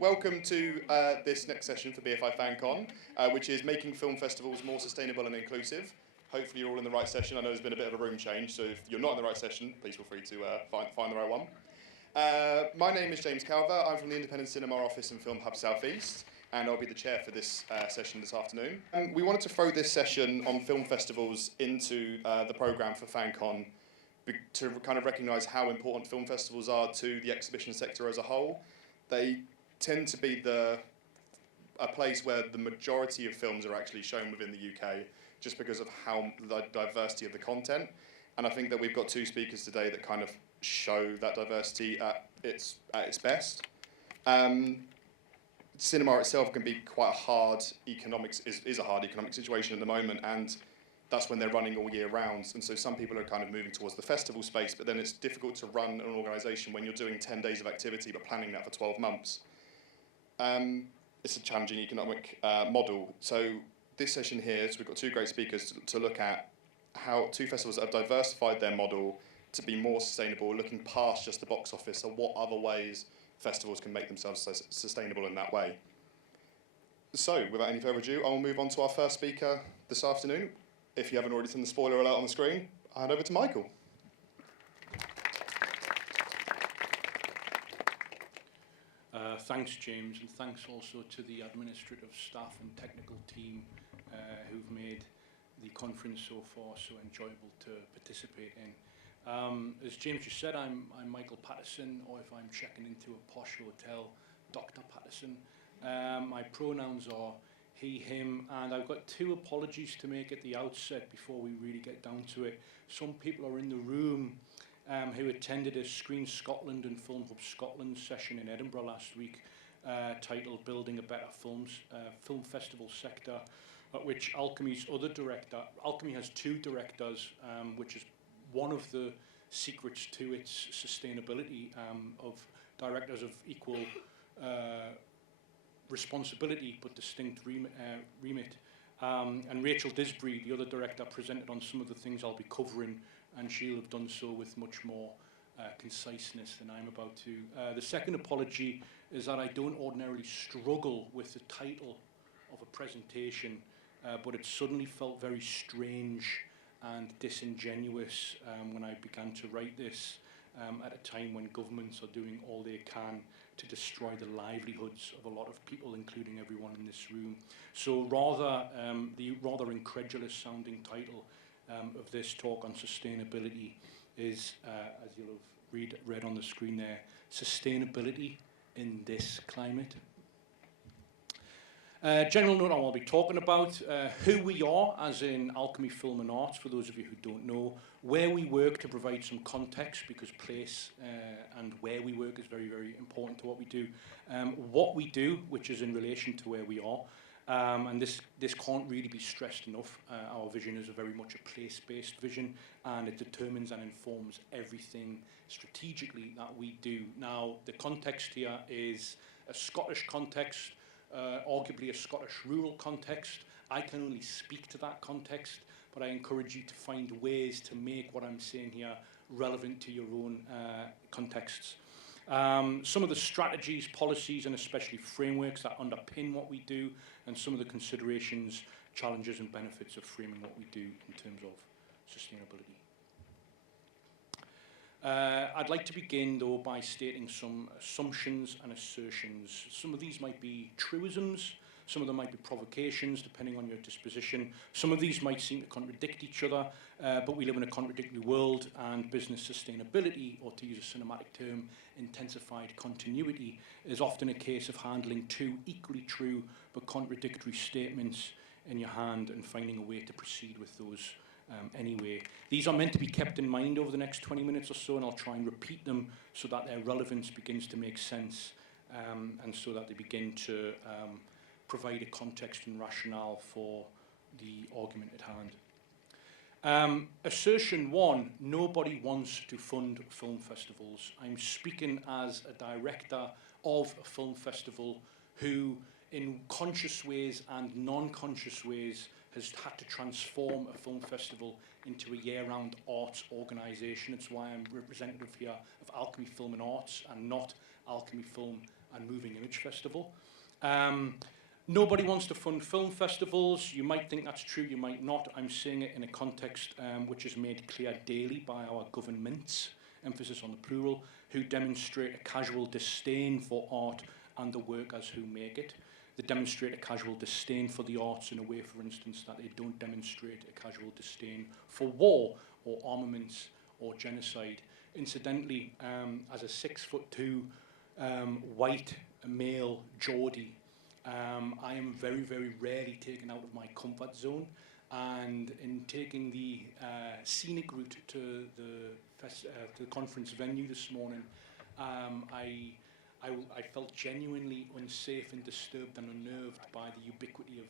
Welcome to this next session for BFI FanCon, which is making film festivals more sustainable and inclusive. Hopefully you're all in the right session. I know there's been a bit of a room change, so if you're not in the right session, please feel free to find the right one. My name is James Calver. I'm from the Independent Cinema Office and Film Hub South East, and I'll be the chair for this session this afternoon. We wanted to throw this session on film festivals into the programme for FanCon to kind of recognise how important film festivals are to the exhibition sector as a whole. They tend to be a place where the majority of films are actually shown within the UK, just because of how the diversity of the content. And I think that we've got two speakers today that kind of show that diversity at its best. Cinema itself can be quite a hard is a hard economic situation at the moment, and that's when they're running all year round. And so some people are kind of moving towards the festival space, but then it's difficult to run an organisation when you're doing 10 days of activity but planning that for 12 months. It's a challenging economic model. So this session here, so we've got two great speakers to look at how two festivals that have diversified their model to be more sustainable, looking past just the box office, and what other ways festivals can make themselves sustainable in that way. So without any further ado, I'll move on to our first speaker this afternoon. If you haven't already seen the spoiler alert on the screen, I'll hand over to Michael. Thanks, James, and thanks also to the administrative staff and technical team who've made the conference so far so enjoyable to participate in. As James just said, I'm Michael Pattison, or if I'm checking into a posh hotel, Dr. Pattison. My pronouns are he, him, and I've got two apologies to make at the outset before we really get down to it. Some people are in the room who attended a Screen Scotland and Film Hub Scotland session in Edinburgh last week titled Building a Better Film Festival Sector, at which Alchemy's other director, Alchemy has two directors, which is one of the secrets to its sustainability, of directors of equal responsibility but distinct remit. And Rachel Disbury, the other director, presented on some of the things I'll be covering, and she'll have done so with much more conciseness than I'm about to. The second apology is that I don't ordinarily struggle with the title of a presentation, but it suddenly felt very strange and disingenuous when I began to write this at a time when governments are doing all they can to destroy the livelihoods of a lot of people, including everyone in this room. So the rather incredulous sounding title of this talk on sustainability is, as you'll have read on the screen there, Sustainability in This Climate. General note on what I'll be talking about, who we are as in Alchemy Film and Arts, for those of you who don't know, where we work to provide some context, because place and where we work is very, very important to what we do, what we do, which is in relation to where we are, and this can't really be stressed enough. Our vision is very much a place-based vision, and it determines and informs everything strategically that we do. Now, the context here is a Scottish context, arguably a Scottish rural context. I can only speak to that context, but I encourage you to find ways to make what I'm saying here relevant to your own contexts. Some of the strategies, policies, and especially frameworks that underpin what we do, and some of the considerations, challenges, and benefits of framing what we do in terms of sustainability. I'd like to begin, though, by stating some assumptions and assertions. Some of these might be truisms, some of them might be provocations, depending on your disposition. Some of these might seem to contradict each other, but we live in a contradictory world, and business sustainability, or to use a cinematic term, intensified continuity, is often a case of handling two equally true but contradictory statements in your hand and finding a way to proceed with those anyway. These are meant to be kept in mind over the next 20 minutes or so, and I'll try and repeat them so that their relevance begins to make sense, and so that they begin to provide a context and rationale for the argument at hand. Assertion one, nobody wants to fund film festivals. I'm speaking as a director of a film festival who, in conscious ways and non-conscious ways, has had to transform a film festival into a year-round arts organisation. It's why I'm representative here of Alchemy Film and Arts and not Alchemy Film and Moving Image Festival. Nobody wants to fund film festivals. You might think that's true, you might not. I'm saying it in a context which is made clear daily by our governments, emphasis on the plural, who demonstrate a casual disdain for art and the workers who make it. They demonstrate a casual disdain for the arts in a way, for instance, that they don't demonstrate a casual disdain for war or armaments or genocide. Incidentally, as a 6'2" white male Geordie, I am very, very rarely taken out of my comfort zone, and in taking the scenic route to the conference venue this morning, I felt genuinely unsafe and disturbed and unnerved by the ubiquity of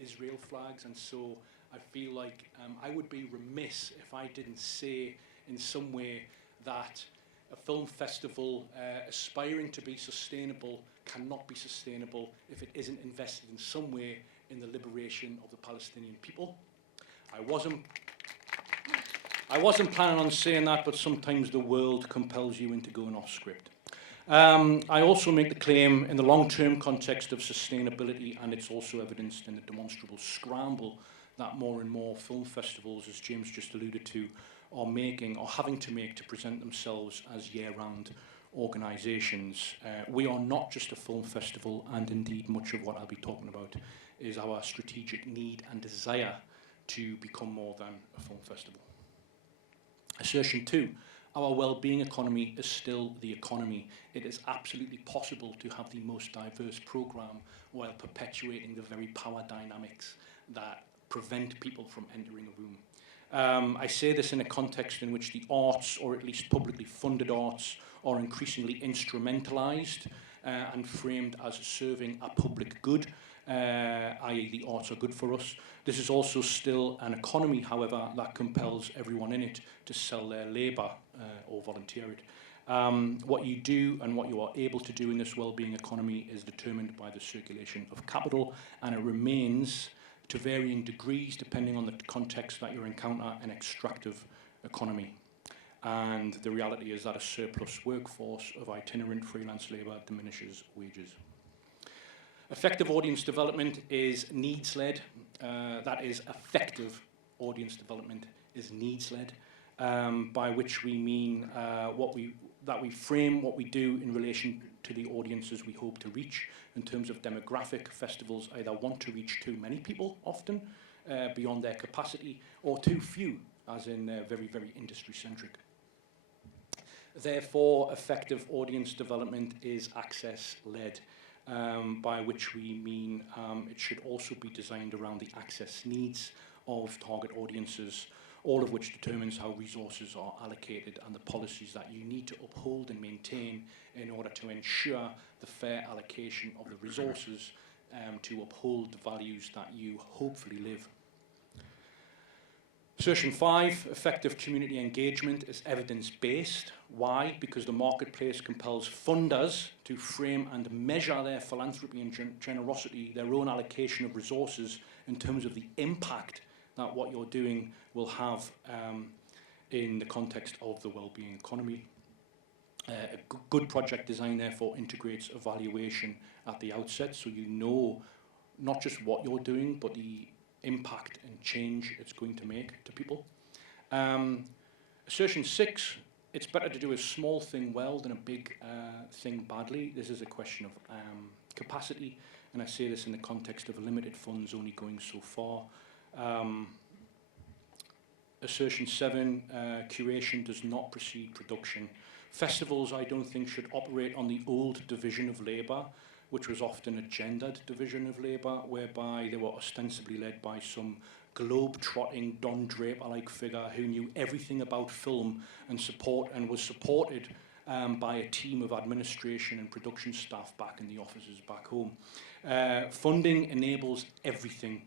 Israel flags, and so I feel like I would be remiss if I didn't say in some way that a film festival aspiring to be sustainable cannot be sustainable if it isn't invested in some way in the liberation of the Palestinian people. I wasn't planning on saying that, but sometimes the world compels you into going off script. I also make the claim in the long-term context of sustainability, and it's also evidenced in the demonstrable scramble that more and more film festivals, as James just alluded to, are making or having to make to present themselves as year-round organisations. We are not just a film festival, and indeed much of what I'll be talking about is our strategic need and desire to become more than a film festival. Assertion 2, our well-being economy is still the economy. It is absolutely possible to have the most diverse programme while perpetuating the very power dynamics that prevent people from entering a room. I say this in a context in which the arts, or at least publicly funded arts, are increasingly instrumentalised and framed as serving a public good, i.e. the arts are good for us. This is also still an economy, however, that compels everyone in it to sell their labour or volunteer it. What you do and what you are able to do in this well-being economy is determined by the circulation of capital, and it remains, to varying degrees, depending on the context that you encounter, an extractive economy. And the reality is that a surplus workforce of itinerant freelance labour diminishes wages. Effective audience development is needs-led. That is, effective audience development is needs-led, by which we mean that we frame what we do in relation to the audiences we hope to reach. In terms of demographic, festivals either want to reach too many people, often, beyond their capacity, or too few, as in very, very industry-centric. Therefore, effective audience development is access-led, by which we mean it should also be designed around the access needs of target audiences, all of which determines how resources are allocated and the policies that you need to uphold and maintain in order to ensure the fair allocation of the resources to uphold the values that you hopefully live. Assertion 5, effective community engagement is evidence-based. Why? Because the marketplace compels funders to frame and measure their philanthropy and generosity, their own allocation of resources, in terms of the impact that what you're doing will have in the context of the well-being economy. A good project design, therefore, integrates evaluation at the outset, so you know not just what you're doing, but the impact and change it's going to make to people. Assertion 6, it's better to do a small thing well than a big thing badly. This is a question of capacity, and I say this in the context of limited funds only going so far. Assertion 7, curation does not precede production. Festivals, I don't think, should operate on the old division of labour, which was often a gendered division of labour, whereby they were ostensibly led by some globe-trotting Don Draper-like figure who knew everything about film and was supported by a team of administration and production staff back in the offices back home. Funding enables everything,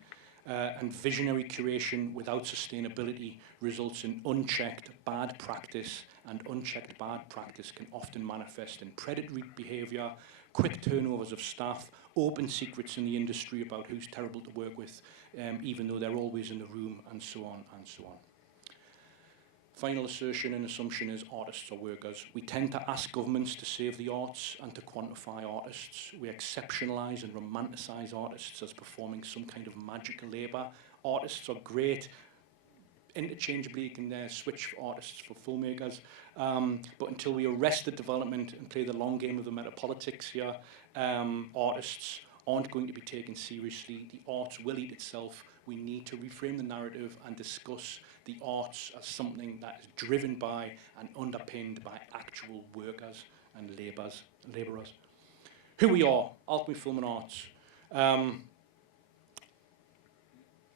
and visionary curation without sustainability results in unchecked bad practice, and unchecked bad practice can often manifest in predatory behaviour, quick turnovers of staff, open secrets in the industry about who's terrible to work with, even though they're always in the room, and so on and so on. final assertion and assumption is artists are workers. We tend to ask governments to save the arts and to quantify artists. We exceptionalise and romanticise artists as performing some kind of magical labour. Artists are great. Interchangeably, you can switch artists for filmmakers. But until we arrest the development and play the long game of the metapolitics here, artists aren't going to be taken seriously. The arts will eat itself. We need to reframe the narrative and discuss the arts as something that is driven by and underpinned by actual workers and labourers. Who we are, Alchemy Film Arts.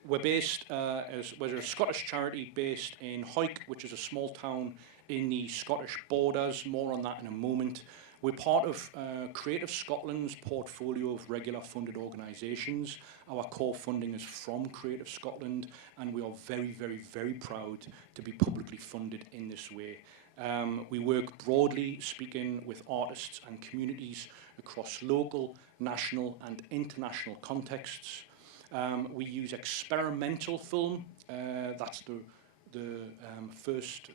We're based, we're a Scottish charity based in Hawick, which is a small town in the Scottish borders. More on that in a moment. We're part of Creative Scotland's portfolio of regular funded organisations. Our core funding is from Creative Scotland, and we are very, very, very proud to be publicly funded in this way. We work broadly speaking with artists and communities across local, national and international contexts. We use experimental film. That's the first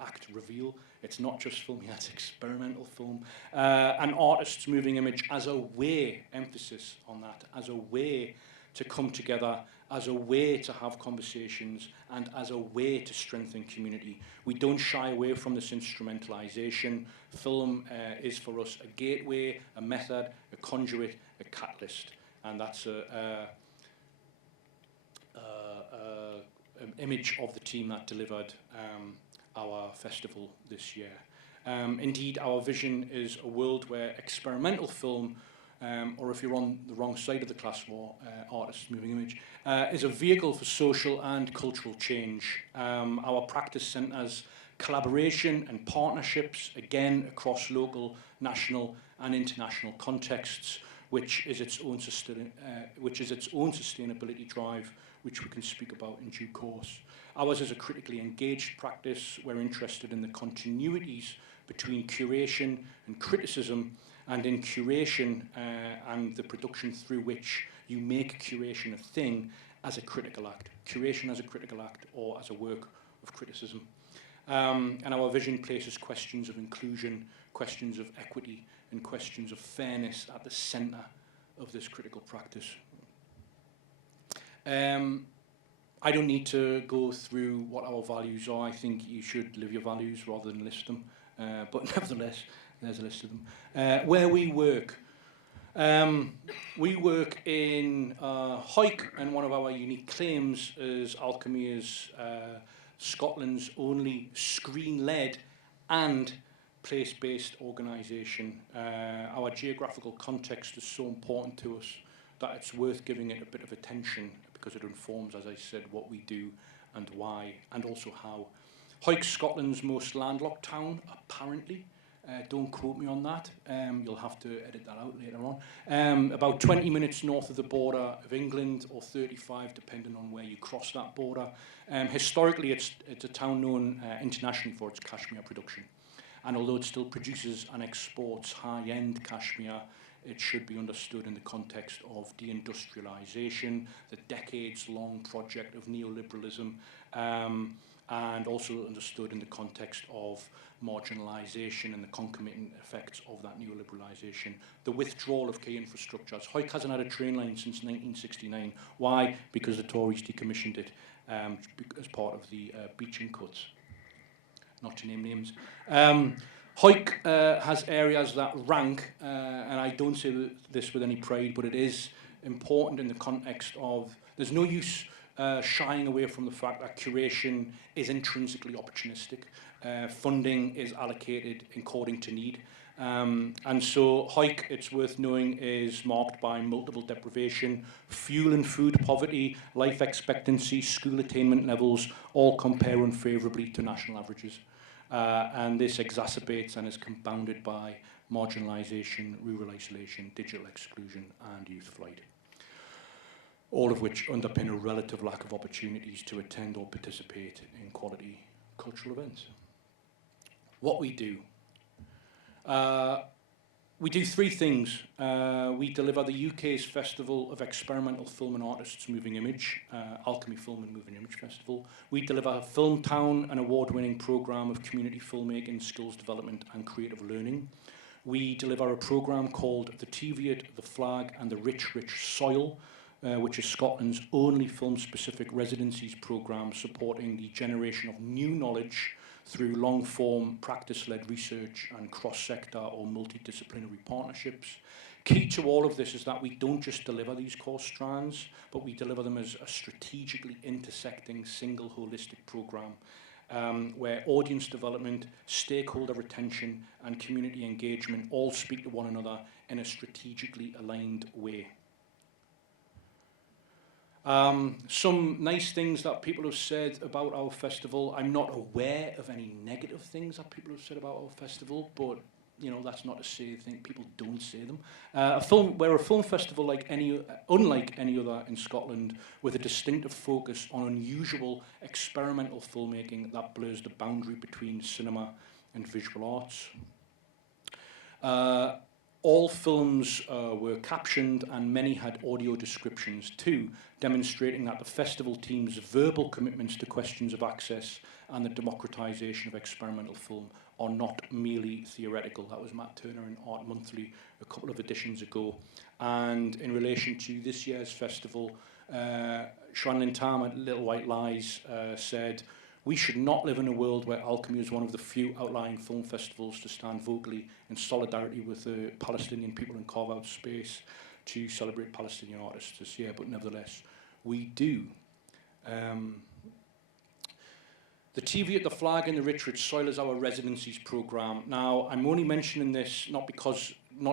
act reveal. It's not just film, it's experimental film. And artists' moving image as a way, emphasis on that, as a way to come together, as a way to have conversations, and as a way to strengthen community. We don't shy away from this instrumentalisation. Film is for us a gateway, a method, a conduit, a catalyst. And that's an image of the team that delivered our festival this year. Indeed, our vision is a world where experimental film, or if you're on the wrong side of the class war, artist's moving image, is a vehicle for social and cultural change. Our practice centres collaboration and partnerships, again, across local, national and international contexts, which is its own sustainability drive, which we can speak about in due course. Ours is a critically engaged practice. We're interested in the continuities between curation and criticism, and in curation and the production through which you make curation a thing as a critical act. Curation as a critical act or as a work of criticism. And our vision places questions of inclusion, questions of equity, and questions of fairness at the centre of this critical practice. I don't need to go through what our values are. I think you should live your values rather than list them. But nevertheless, there's a list of them. Where we work in Hawick, and one of our unique claims is Alchemy is Scotland's only screen-led and place-based organisation. Our geographical context is so important to us that it's worth giving it a bit of attention, because it informs, as I said, what we do and why, and also how. Hawick's Scotland's most landlocked town, apparently. Don't quote me on that. You'll have to edit that out later on. About 20 minutes north of the border of England, or 35, depending on where you cross that border. Historically, it's a town known internationally for its cashmere production. And although it still produces and exports high-end cashmere, it should be understood in the context of deindustrialisation, the decades-long project of neoliberalism, and also understood in the context of marginalisation and the concomitant effects of that neoliberalisation. The withdrawal of key infrastructures. Hawick hasn't had a train line since 1969. Why? Because the Tories decommissioned it as part of the beaching cuts. Not to name names. Hawick has areas that rank, and I don't say this with any pride, but it is important in the context of, there's no use shying away from the fact that curation is intrinsically opportunistic. Funding is allocated according to need. And so Hawick, it's worth knowing, is marked by multiple deprivation, fuel and food poverty, life expectancy, school attainment levels, all compare unfavourably to national averages. And this exacerbates and is compounded by marginalisation, rural isolation, digital exclusion and youth flight. All of which underpin a relative lack of opportunities to attend or participate in quality cultural events. What we do. We do three things. We deliver the UK's Festival of Experimental Film and Artists Moving Image, Alchemy Film and Moving Image Festival. We deliver Film Town, an award-winning programme of community filmmaking, skills development and creative learning. We deliver a programme called The Teviot, The Flag and the Rich, Rich Soil, which is Scotland's only film-specific residencies programme supporting the generation of new knowledge through long-form, practice-led research and cross-sector or multidisciplinary partnerships. Key to all of this is that we don't just deliver these core strands, but we deliver them as a strategically intersecting single holistic programme where audience development, stakeholder retention and community engagement all speak to one another in a strategically aligned way. Some nice things that people have said about our festival. I'm not aware of any negative things that people have said about our festival, but you know, that's not to say I think people don't say them. We're a film festival unlike any other in Scotland, with a distinctive focus on unusual experimental filmmaking that blurs the boundary between cinema and visual arts. All films were captioned and many had audio descriptions too, demonstrating that the festival team's verbal commitments to questions of access and the democratisation of experimental film are not merely theoretical. That was Matt Turner in Art Monthly a couple of editions ago. And in relation to this year's festival, Shranlin Tam at Little White Lies said, "We should not live in a world where Alchemy is one of the few outlying film festivals to stand vocally in solidarity with the Palestinian people and carve out space to celebrate Palestinian artists this year, but nevertheless, we do." The TV at the Flag and the Rich Rich Soil is our residencies programme. Now, I'm only mentioning this not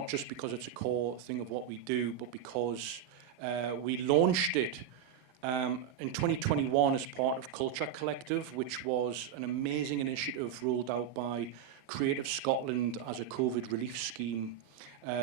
just because it's a core thing of what we do, but because we launched it in 2021 as part of Culture Collective, which was an amazing initiative rolled out by Creative Scotland as a COVID relief scheme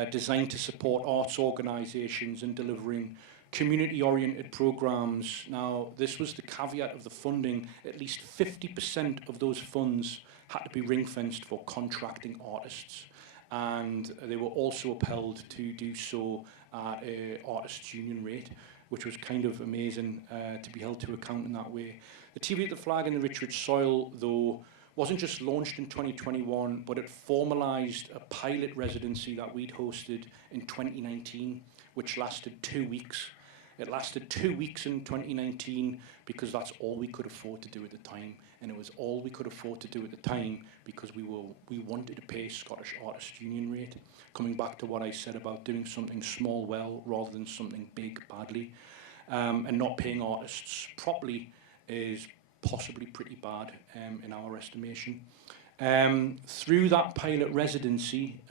designed to support arts organisations in delivering community-oriented programmes. Now, this was the caveat of the funding. At least 50% of those funds had to be ring-fenced for contracting artists, and they were also upheld to do so at an artists' union rate, which was kind of amazing to be held to account in that way. The TV at the Flag and the Rich Rich Soil, though, wasn't just launched in 2021, but it formalised a pilot residency that we'd hosted in 2019, which lasted 2 weeks. It lasted 2 weeks in 2019 because that's all we could afford to do at the time. And it was all we could afford to do at the time because we wanted to pay Scottish Artists' Union rate. Coming back to what I said about doing something small well rather than something big badly. And not paying artists properly is possibly pretty bad in our estimation. Through that pilot residency,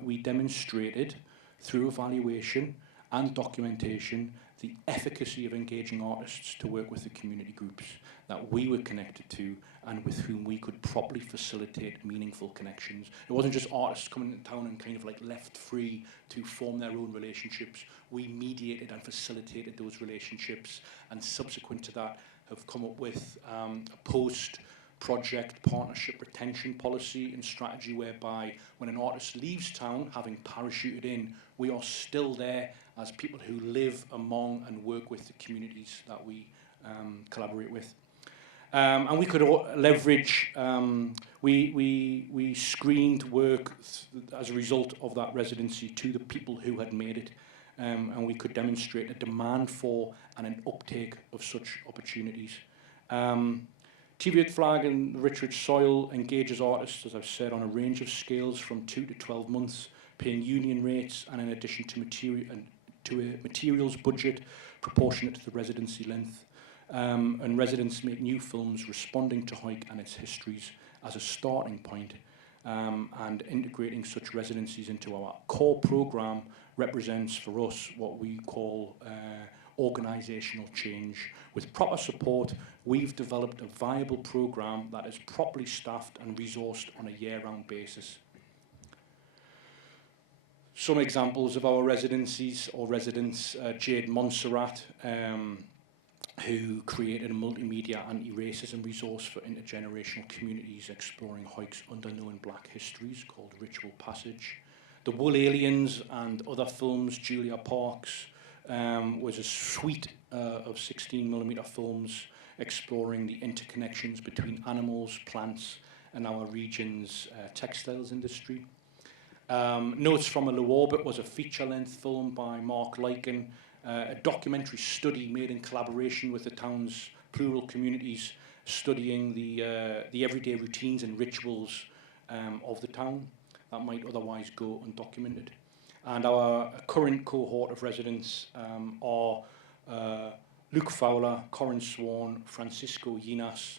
we demonstrated through evaluation and documentation the efficacy of engaging artists to work with the community groups that we were connected to and with whom we could properly facilitate meaningful connections. It wasn't just artists coming into town and kind of like left free to form their own relationships. We mediated and facilitated those relationships, and subsequent to that have come up with a post-project partnership retention policy and strategy whereby when an artist leaves town, having parachuted in, we are still there as people who live among and work with the communities that we collaborate with. And we could leverage, we screened work as a result of that residency to the people who had made it, and we could demonstrate a demand for and an uptake of such opportunities. TV at Flag and the Rich Rich Soil engages artists, as I've said, on a range of scales from 2 to 12 months, paying union rates and in addition to a materials budget proportionate to the residency length. And residents make new films responding to Hawick and its histories as a starting point, and integrating such residencies into our core programme represents for us what we call organisational change. With proper support, we've developed a viable programme that is properly staffed and resourced on a year-round basis. Some examples of our residencies or residents, Jade Montserrat, who created a multimedia anti-racism resource for intergenerational communities exploring Hawick's underknown black histories called Ritual Passage. The Wool Aliens and other films, Julia Parks, was a suite of 16mm films exploring the interconnections between animals, plants, and our region's textiles industry. Notes from a Low Orbit was a feature-length film by Mark Lycan, a documentary study made in collaboration with the town's plural communities, studying the everyday routines and rituals of the town that might otherwise go undocumented. And our current cohort of residents are Luke Fowler, Corin Swan, Francisco Yinas,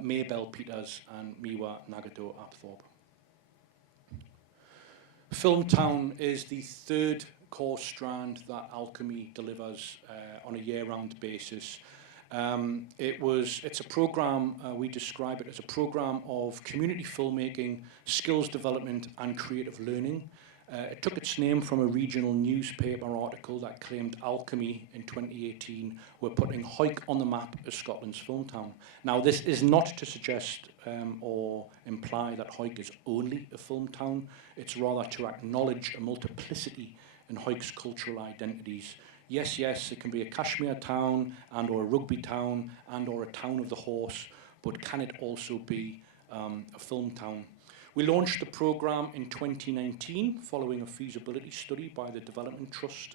Maybell Peters, and Miwa Nagato Apthorpe. Film Town is the third core strand that Alchemy delivers on a year-round basis. It's a program, we describe it as a program of community filmmaking, skills development, and creative learning. It took its name from a regional newspaper article that claimed Alchemy in 2018 were putting Hawick on the map as Scotland's film town. Now, this is not to suggest or imply that Hawick is only a film town. It's rather to acknowledge a multiplicity in Hawick's cultural identities. Yes, it can be a Kashmir town and or a rugby town and or a town of the horse, but can it also be a film town? We launched the programme in 2019 following a feasibility study by the Development Trust,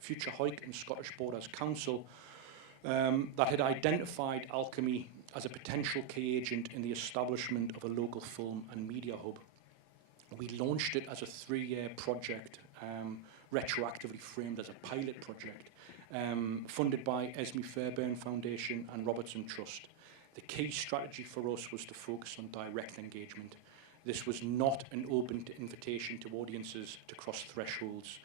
Future Hawick and Scottish Borders Council that had identified Alchemy as a potential key agent in the establishment of a local film and media hub. We launched it as a 3-year project, retroactively framed as a pilot project, funded by Esme Fairbairn Foundation and Robertson Trust. The key strategy for us was to focus on direct engagement. This was not an open invitation to audiences to cross thresholds.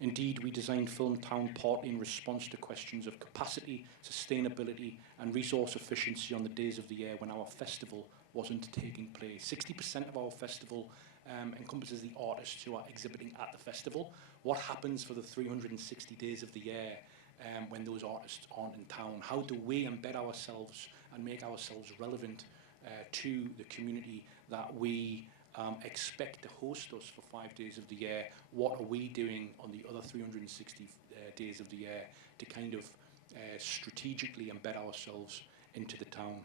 Indeed, we designed Film Town partly in response to questions of capacity, sustainability, and resource efficiency on the days of the year when our festival wasn't taking place. 60% of our festival encompasses the artists who are exhibiting at the festival. What happens for the 360 days of the year when those artists aren't in town? How do we embed ourselves and make ourselves relevant to the community that we expect to host us for 5 days of the year? What are we doing on the other 360 days of the year to kind of strategically embed ourselves into the town?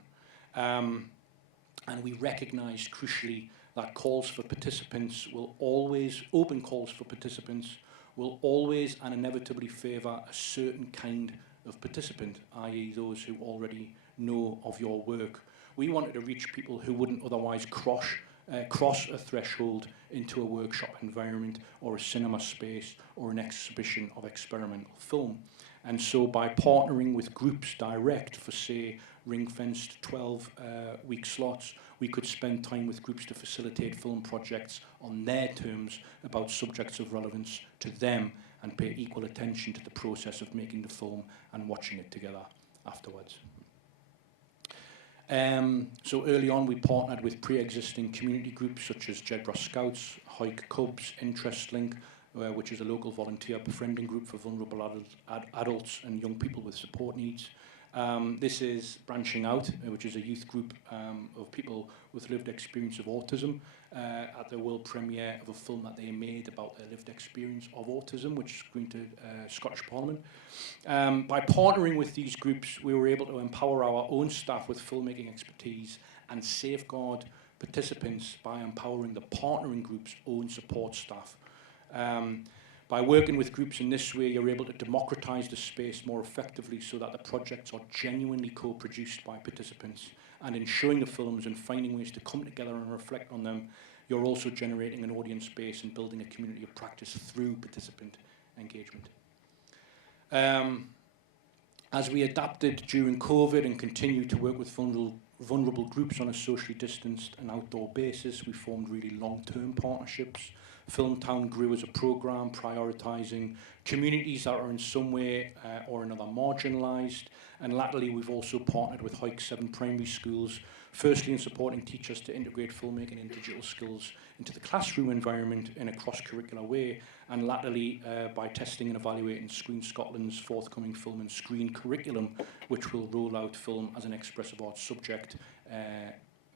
And we recognise crucially that calls for participants will always, open calls for participants will always and inevitably favour a certain kind of participant, i.e. those who already know of your work. We wanted to reach people who wouldn't otherwise cross a threshold into a workshop environment or a cinema space or an exhibition of experimental film. And so by partnering with groups direct for, say, ring-fenced 12-week slots, we could spend time with groups to facilitate film projects on their terms about subjects of relevance to them and pay equal attention to the process of making the film and watching it together afterwards. So early on, we partnered with pre-existing community groups such as Jedburgh Scouts, Hawick Cubs, Interest Link, which is a local volunteer befriending group for vulnerable adults and young people with support needs. This is Branching Out, which is a youth group of people with lived experience of autism at the world premiere of a film that they made about their lived experience of autism, which screened to Scottish Parliament. By partnering with these groups, we were able to empower our own staff with filmmaking expertise and safeguard participants by empowering the partnering group's own support staff. By working with groups in this way, you're able to democratise the space more effectively so that the projects are genuinely co-produced by participants. And in showing the films and finding ways to come together and reflect on them, you're also generating an audience base and building a community of practice through participant engagement. As we adapted during COVID and continue to work with vulnerable groups on a socially distanced and outdoor basis, we formed really long-term partnerships. Film Town grew as a programme prioritising communities that are in some way or another marginalised, and latterly we've also partnered with Hawick 7 primary schools, firstly in supporting teachers to integrate filmmaking and digital skills into the classroom environment in a cross-curricular way, and latterly by testing and evaluating Screen Scotland's forthcoming film and screen curriculum, which will roll out film as an expressive arts subject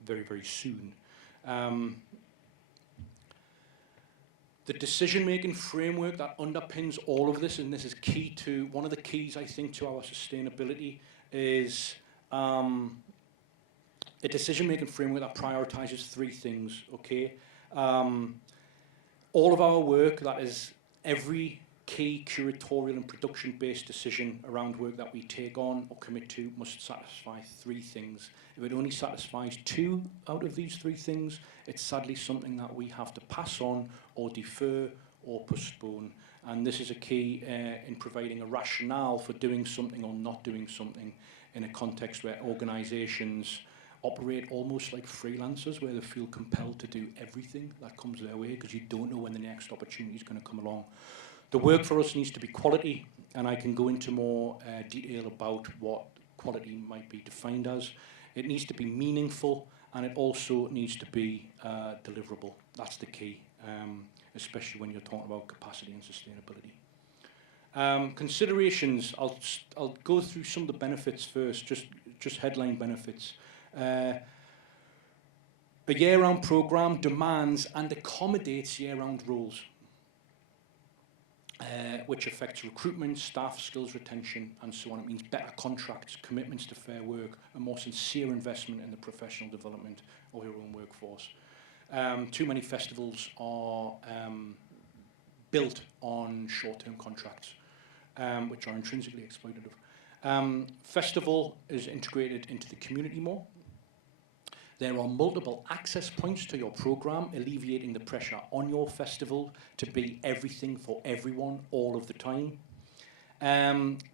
very, very soon. The decision-making framework that underpins all of this, and this is key to, one of the keys, I think, to our sustainability, is a decision-making framework that prioritises three things, okay? All of our work, that is every key curatorial and production-based decision around work that we take on or commit to must satisfy three things. If it only satisfies two out of these three things, it's sadly something that we have to pass on or defer or postpone. And this is a key in providing a rationale for doing something or not doing something in a context where organisations operate almost like freelancers, where they feel compelled to do everything that comes their way because you don't know when the next opportunity is going to come along. The work for us needs to be quality, and I can go into more detail about what quality might be defined as. It needs to be meaningful, and it also needs to be deliverable. That's the key, especially when you're talking about capacity and sustainability. Considerations, I'll go through some of the benefits first, just headline benefits. A year-round programme demands and accommodates year-round roles, which affects recruitment, staff, skills retention, and so on. It means better contracts, commitments to fair work, a more sincere investment in the professional development of your own workforce. Too many festivals are built on short-term contracts, which are intrinsically exploitative. Festival is integrated into the community more. There are multiple access points to your programme, alleviating the pressure on your festival to be everything for everyone all of the time.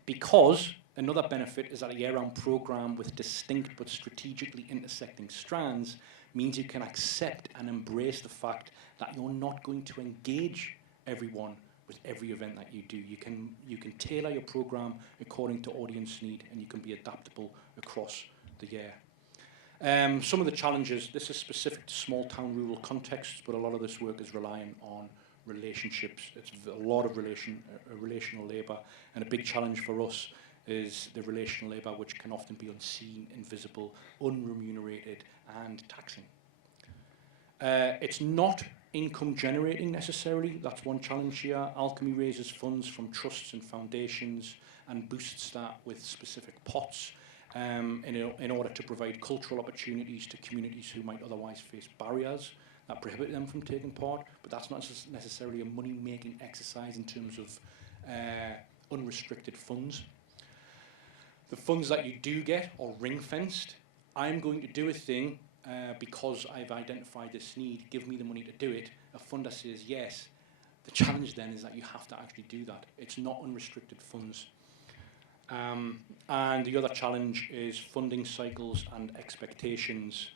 Because another benefit is that a year-round programme with distinct but strategically intersecting strands means you can accept and embrace the fact that you're not going to engage everyone with every event that you do. You can tailor your programme according to audience need, and you can be adaptable across the year. Some of the challenges, this is specific to small town rural contexts, but a lot of this work is relying on relationships. It's a lot of relational labour, and a big challenge for us is the relational labour, which can often be unseen, invisible, unremunerated, and taxing. It's not income generating necessarily. That's one challenge here. Alchemy raises funds from trusts and foundations and boosts that with specific pots in order to provide cultural opportunities to communities who might otherwise face barriers that prohibit them from taking part, but that's not necessarily a money-making exercise in terms of unrestricted funds. The funds that you do get are ring-fenced. I'm going to do a thing because I've identified this need, give me the money to do it. A funder says yes. The challenge then is that you have to actually do that. It's not unrestricted funds. And the other challenge is funding cycles and expectations,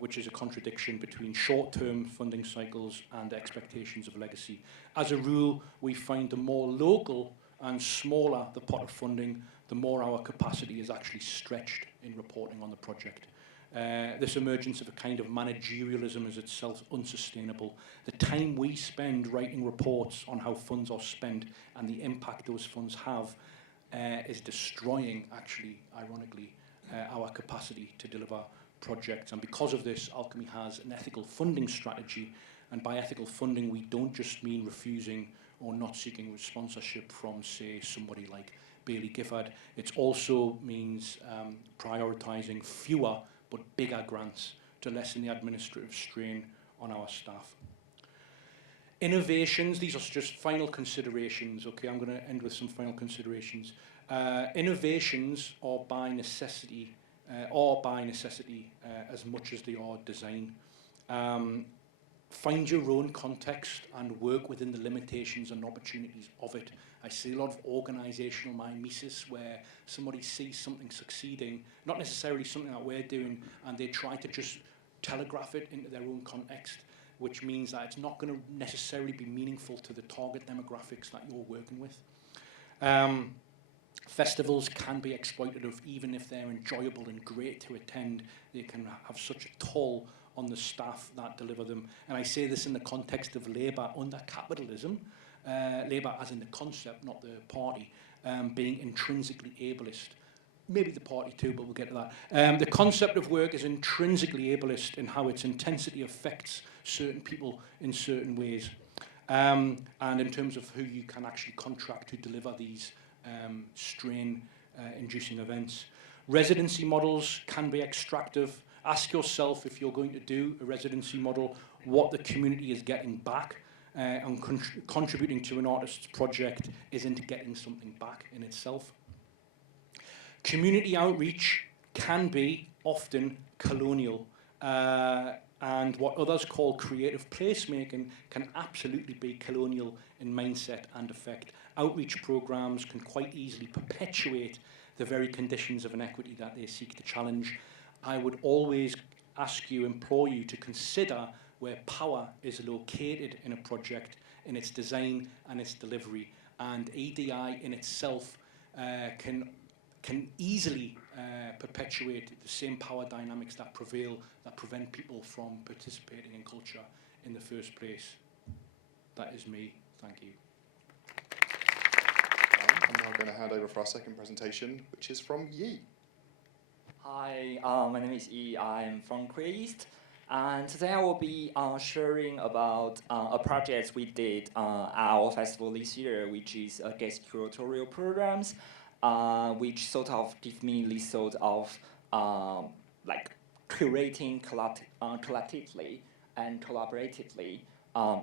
which is a contradiction between short-term funding cycles and expectations of legacy. As a rule, we find the more local and smaller the pot of funding, the more our capacity is actually stretched in reporting on the project. This emergence of a kind of managerialism is itself unsustainable. The time we spend writing reports on how funds are spent and the impact those funds have is destroying, actually, ironically, our capacity to deliver projects. And because of this, Alchemy has an ethical funding strategy. And by ethical funding, we don't just mean refusing or not seeking sponsorship from, say, somebody like Bailey Gifford. It also means prioritising fewer but bigger grants to lessen the administrative strain on our staff. Innovations, these are just final considerations, okay? I'm going to end with some final considerations. Innovations are by necessity as much as they are design. Find your own context and work within the limitations and opportunities of it. I see a lot of organisational mimesis where somebody sees something succeeding, not necessarily something that we're doing, and they try to just telegraph it into their own context, which means that it's not going to necessarily be meaningful to the target demographics that you're working with. Festivals can be exploitative, even if they're enjoyable and great to attend. They can have such a toll on the staff that deliver them. And I say this in the context of labour under capitalism, labour as in the concept, not the party, being intrinsically ableist. Maybe the party too, but we'll get to that. The concept of work is intrinsically ableist in how its intensity affects certain people in certain ways. and in terms of who you can actually contract to deliver these strain-inducing events. Residency models can be extractive. Ask yourself, if you're going to do a residency model, what the community is getting back, and contributing to an artist's project isn't getting something back in itself. Community outreach can be often colonial, and what others call creative placemaking can absolutely be colonial in mindset and effect. Outreach programs can quite easily perpetuate the very conditions of inequity that they seek to challenge. I would always ask you, implore you to consider where power is located in a project, in its design and its delivery. And EDI in itself can easily perpetuate the same power dynamics that prevail, that prevent people from participating in culture in the first place. That is me. Thank you. I'm now going to hand over for our second presentation, which is from Yi. Hi, my name is Yi. I'm from East, and today I will be sharing about a project we did at our festival this year, which is a guest curatorial programs, which sort of give me this sort of like curating collectively and collaboratively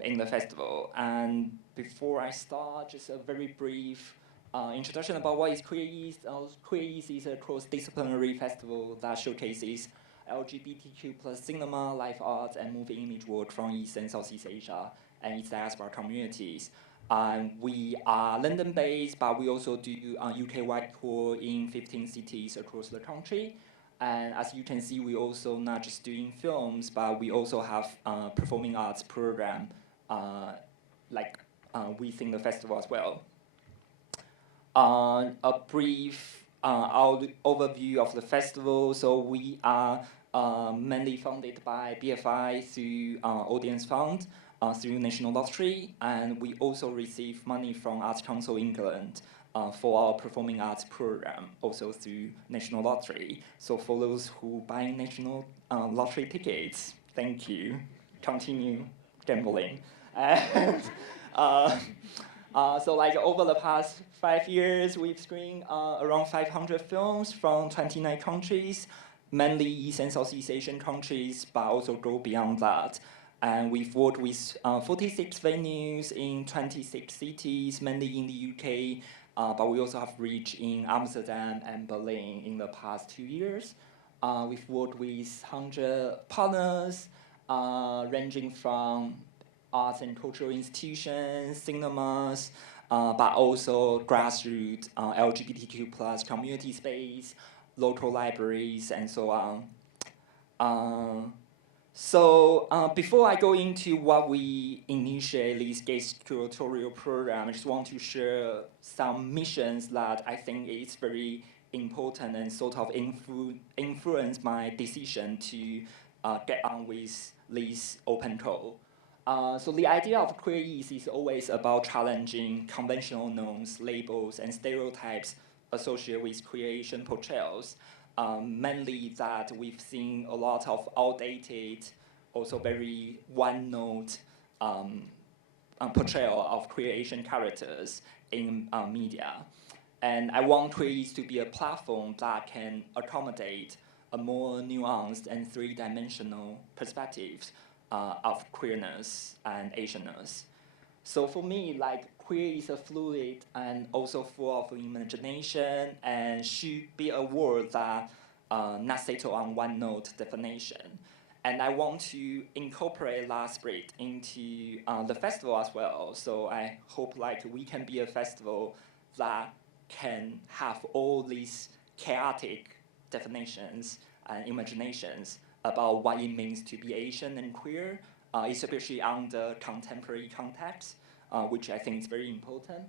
in the festival. And before I start, just a very brief introduction about what is Queer East. Queer East is a cross-disciplinary festival that showcases LGBTQ plus cinema, live arts, and moving image work from East and Southeast Asia and its diaspora communities. We are London-based, but we also do a UK-wide tour in 15 cities across the country. And as you can see, we also not just doing films, but we also have a performing arts program within the festival as well. A brief overview of the festival. So we are mainly funded by BFI through Audience Fund, through National Lottery, and we also receive money from Arts Council England for our performing arts program, also through National Lottery. So for those who buy National Lottery tickets, thank you. Continue gambling. And, so like over the past 5 years, we've screened around 500 films from 29 countries, mainly East and Southeast Asian countries, but also go beyond that. And we've worked with 46 venues in 26 cities, mainly in the UK, but we also have reached in Amsterdam and Berlin in the past 2 years. We've worked with 100 partners, ranging from arts and cultural institutions, cinemas, but also grassroots LGBTQ plus community space, local libraries, and so on. So before I go into what we initiate this guest curatorial program, I just want to share some missions that I think is very important and sort of influence my decision to get on with this open call. So the idea of Queer East is always about challenging conventional norms, labels, and stereotypes associated with creation portrayals. Mainly that we've seen a lot of outdated, also very one-note portrayal of creation characters in media. And I want Queer East to be a platform that can accommodate a more nuanced and three-dimensional perspectives of queerness and Asianness. So for me, like, queer is a fluid and also full of imagination and should be a word that not settle on one note definition. And I want to incorporate that spirit into the festival as well. So I hope like we can be a festival that can have all these chaotic definitions and imaginations about what it means to be Asian and queer, especially under contemporary context, which I think is very important.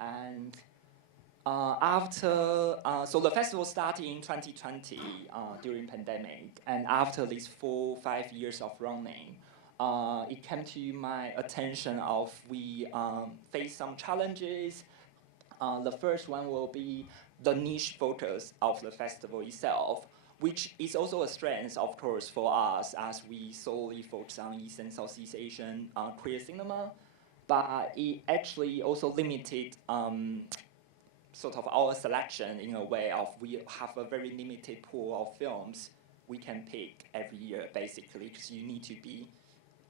And so the festival started in 2020 during pandemic, and after these 4-5 years of running, it came to my attention of we face some challenges. The first one will be the niche focus of the festival itself, which is also a strength, of course, for us as we solely focus on East and Southeast Asian queer cinema. but it actually also limited sort of our selection in a way of we have a very limited pool of films we can pick every year, basically, because you need to be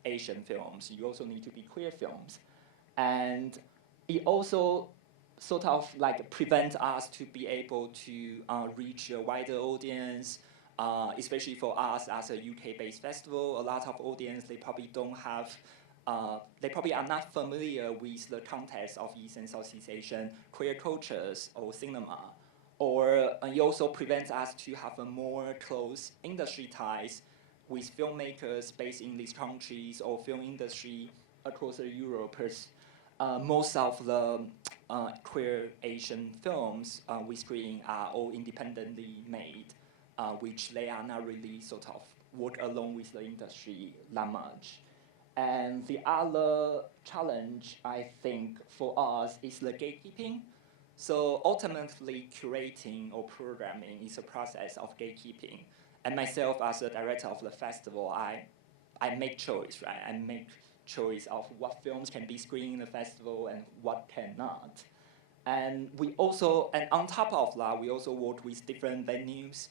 Asian films, you also need to be queer films. And it also sort of like prevents us to be able to reach a wider audience, especially for us as a UK-based festival. A lot of audience, they probably don't have, they probably are not familiar with the context of East and Southeast Asian queer cultures or cinema. Or it also prevents us to have a more close industry ties with filmmakers based in these countries or film industry across Europe. Most of the queer Asian films we screen are all independently made, which they are not really sort of work along with the industry that much. And the other challenge, I think, for us is the gatekeeping. So ultimately, curating or programming is a process of gatekeeping. And myself, as a director of the festival, I make choice, right? I make choice of what films can be screened in the festival and what cannot. And we also, and on top of that, we also work with different venues.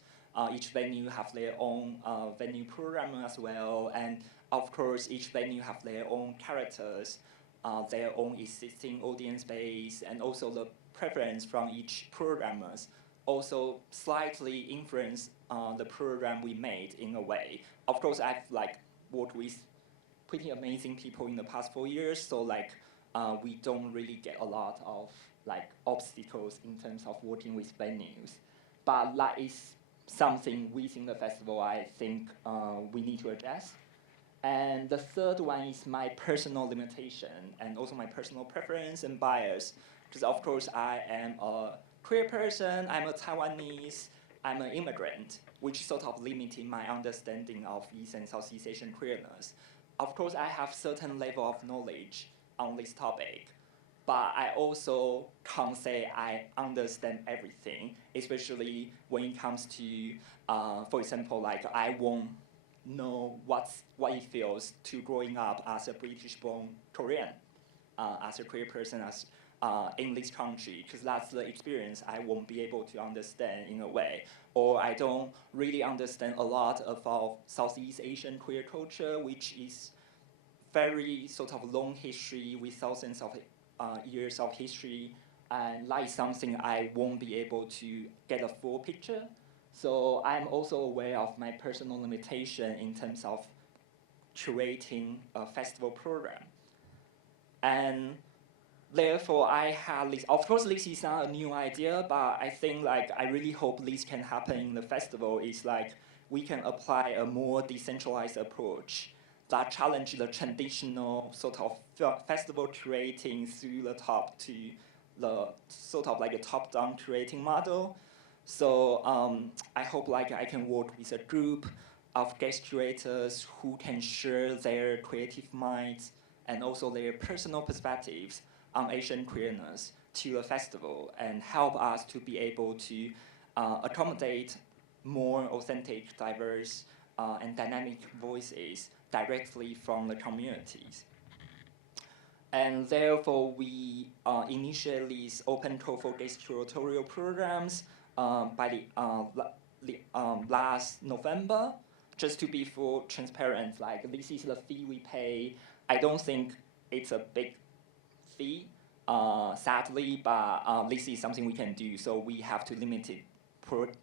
Each venue have their own venue program as well. And of course, each venue have their own characters, their own existing audience base, and also the preference from each programmers also slightly influence the program we made in a way. Of course, I've like worked with pretty amazing people in the past 4 years, so like we don't really get a lot of like obstacles in terms of working with venues. But that is something within the festival I think we need to address. And the third one is my personal limitation and also my personal preference and bias. Because of course I am a queer person, I'm a Taiwanese, I'm an immigrant, which sort of limited my understanding of East and Southeast Asian queerness. Of course I have certain level of knowledge on this topic, but I also can't say I understand everything, especially when it comes to, for example, like I won't know what it feels to growing up as a British-born Korean, as a queer person in this country, because that's the experience I won't be able to understand in a way. Or I don't really understand a lot about Southeast Asian queer culture, which is very sort of long history with thousands of years of history, and that is something I won't be able to get a full picture. So I'm also aware of my personal limitation in terms of curating a festival program. And therefore, I had this. Of course, this is not a new idea, but I think like I really hope this can happen in the festival. Is like we can apply a more decentralized approach that challenge the traditional sort of festival curating through the top to the sort of like a top-down curating model. So I hope like I can work with a group of guest curators who can share their creative minds and also their personal perspectives on Asian queerness to the festival and help us to be able to accommodate more authentic, diverse, and dynamic voices directly from the communities. And therefore, we initiate these open call for guest curatorial programs by the last November. Just to be full transparent, like this is the fee we pay. I don't think it's a big fee, sadly, but this is something we can do. So we have to limit it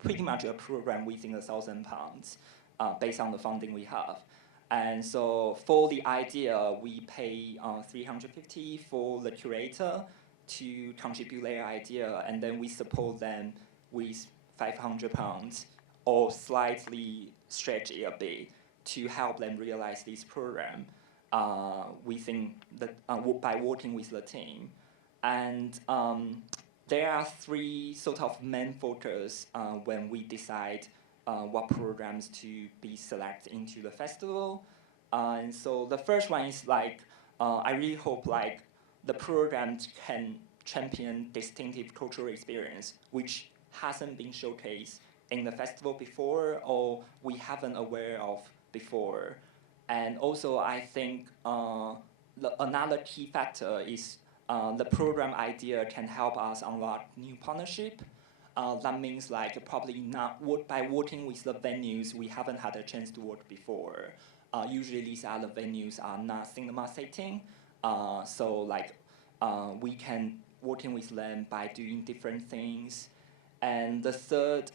pretty much a program within £1,000 based on the funding we have. And so for the idea, we pay $350 for the curator to contribute their idea, and then we support them with £500 or slightly stretch it a bit to help them realize this program within the, by working with the team. And there are three sort of main focus when we decide what programs to be selected into the festival. And so the first one is like, I really hope like the programs can champion distinctive cultural experience, which hasn't been showcased in the festival before or we haven't aware of before. And also I think another key factor is the program idea can help us unlock new partnership. That means like probably not by working with the venues we haven't had a chance to work before. Usually these other venues are not cinema setting, so like we can working with them by doing different things. And the third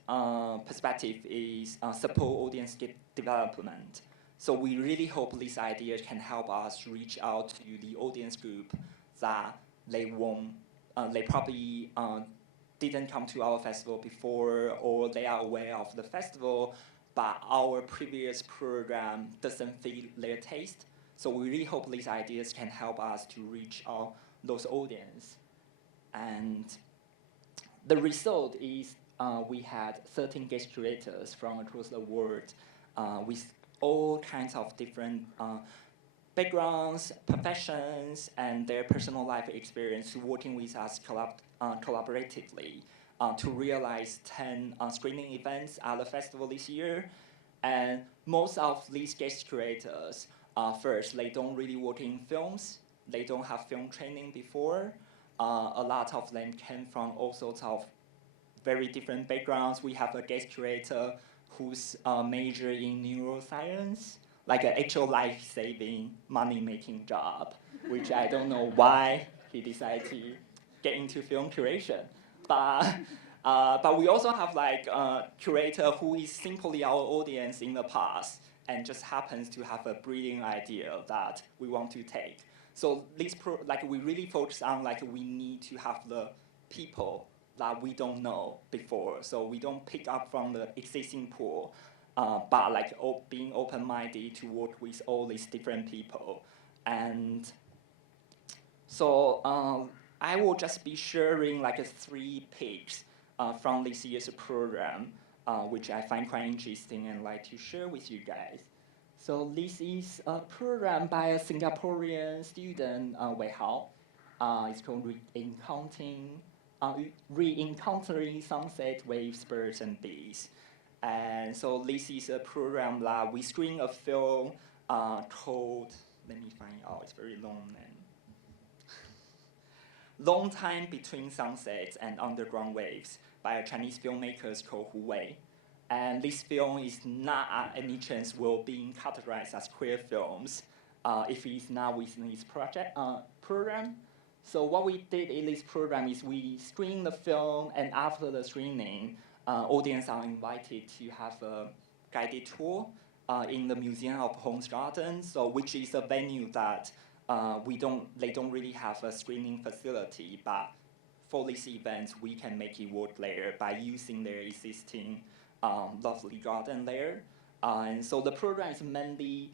perspective is support audience development. So we really hope these ideas can help us reach out to the audience group that they probably didn't come to our festival before, or they are aware of the festival, but our previous program doesn't fit their taste. So we really hope these ideas can help us to reach out those audience. And the result is we had 13 guest curators from across the world with all kinds of different backgrounds, professions, and their personal life experience working with us collaboratively to realize 10 screening events at the festival this year. And most of these guest curators, first, they don't really work in films. They don't have film training before. A lot of them came from all sorts of very different backgrounds. We have a guest curator who's major in neuroscience, like an actual life-saving, money-making job, which I don't know why he decided to get into film curation. But we also have like a curator who is simply our audience in the past and just happens to have a brilliant idea that we want to take. So we really focus on like we need to have the people that we don't know before. So we don't pick up from the existing pool, but like being open-minded to work with all these different people. And so I will just be sharing like 3 picks from this year's program, which I find quite interesting and like to share with you guys. So this is a program by a Singaporean student, Wei Hao. It's called Re-Encountering Sunset Waves, Birds and Bees. And so this is a program that we screen a film called, let me find out, it's very long name. Long Time Between Sunsets and Underground Waves by a Chinese filmmaker called Hawick. And this film is not at any chance will being categorized as queer films if it's not within this program. So what we did in this program is we screened the film, and after the screening, audience are invited to have a guided tour in the Museum of Home's Garden, so which is a venue that they don't really have a screening facility, but for these events, we can make it work there by using their existing lovely garden there. And so the program is mainly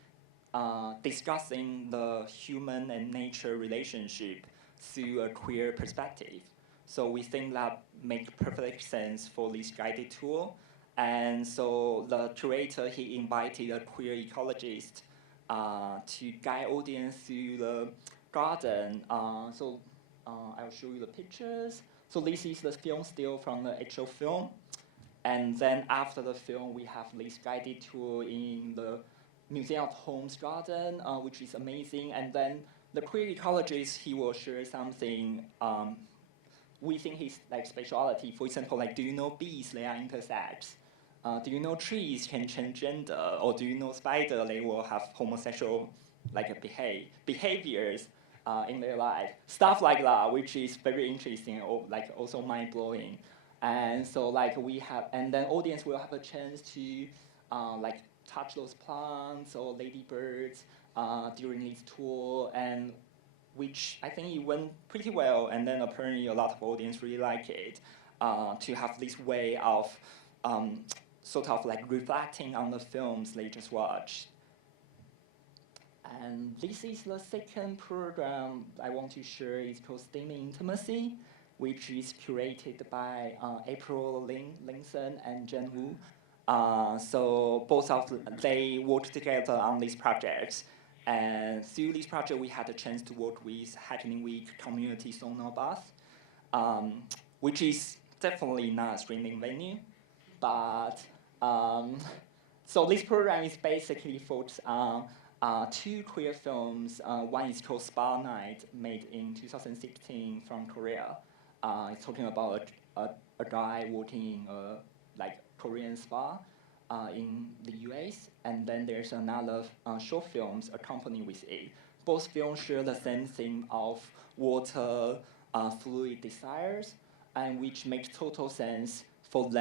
discussing the human and nature relationship through a queer perspective. So we think that makes perfect sense for this guided tour. And so the curator, he invited a queer ecologist to guide audience through the garden. So I'll show you the pictures. So this is the film still from the actual film. And then after the film, we have this guided tour in the Museum of Home's Garden, which is amazing. And then the queer ecologist, he will share something within his like specialty. For example, like, do you know bees, they are intersex? Do you know trees can change gender? Or do you know spider, they will have homosexual like behaviors in their life? Stuff like that, which is very interesting, or like also mind-blowing. And so like we have, and then audience will have a chance to like touch those plants or ladybirds during this tour, and which I think it went pretty well. And then apparently a lot of audience really like it to have this way of sort of like reflecting on the films they just watched. And this is the second program I want to share. It's called Steamy Intimacy, which is curated by April Linson and Jen Wu. So both of they worked together on these projects. And through this project, we had a chance to work with Hackney Week Community Sauna Bath, which is definitely not a screening venue. But so this program is basically focused on two queer films. One is called Spa Night, made in 2016 from Korea. It's talking about a guy working in a Korean spa in the US, and then there's another short films accompanied with it. Both films share the same theme of water, fluid desires, and which makes total sense for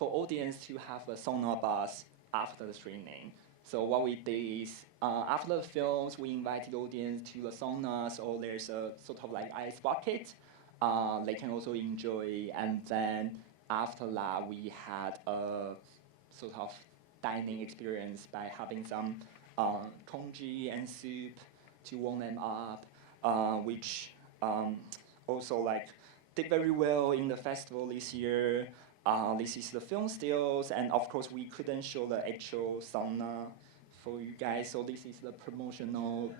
audience to have a sauna bath after the screening. So what we did is, after the films, we invited the audience to the saunas, or there's a sort of ice bucket. They can also enjoy, and then after that, we had a sort of dining experience by having some congee and soup to warm them up, which also did very well in the festival this year. This is the film stills, and of course we couldn't show the actual sauna for you guys, so this is the promotional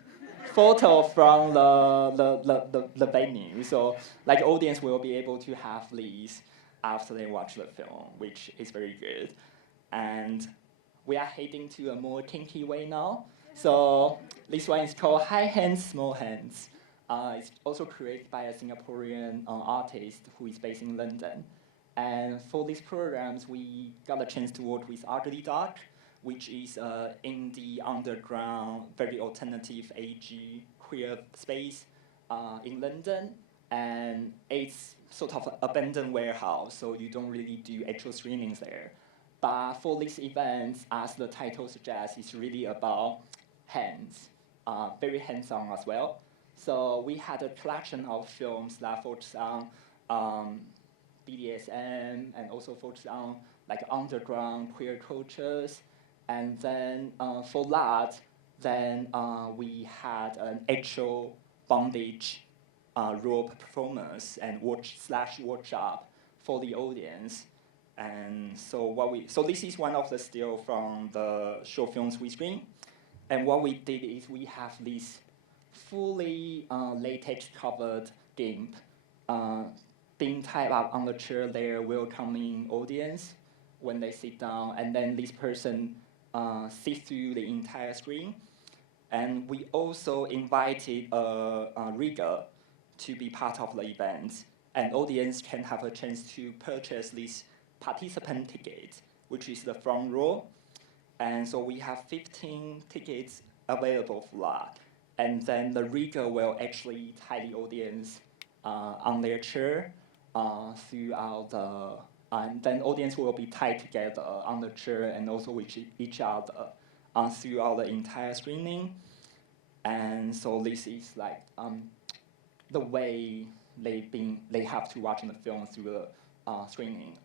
photo from the venue. So audience will be able to have these after they watch the film, which is very good. And we are heading to a more kinky way now. So this one is called High Hands, Small Hands. It's also created by a Singaporean artist who is based in London. And for these programs, we got a chance to work with Ugly Duck, which is an indie, underground, very alternative AG queer space in London. And it's sort of an abandoned warehouse, so you don't really do actual screenings there. But for these events, as the title suggests, it's really about hands, very hands-on as well. So we had a collection of films that focus on BDSM and also focus on underground queer cultures. And then for that, then we had an actual bondage rope performance and workshop for the audience. And so this is one of the still from the short films we screen. And what we did is we have this fully latex covered GIMP being tied up on the chair there, welcoming audience when they sit down, and then this person sees through the entire screen. And we also invited a rigger to be part of the event, and audience can have a chance to purchase this participant ticket, which is the front row. And so we have 15 tickets available for that. And then the rigger will actually tie the audience on their chair throughout the, and then audience will be tied together on the chair and also with each other throughout the entire screening. And so this is the way they have to watch the film through the screening.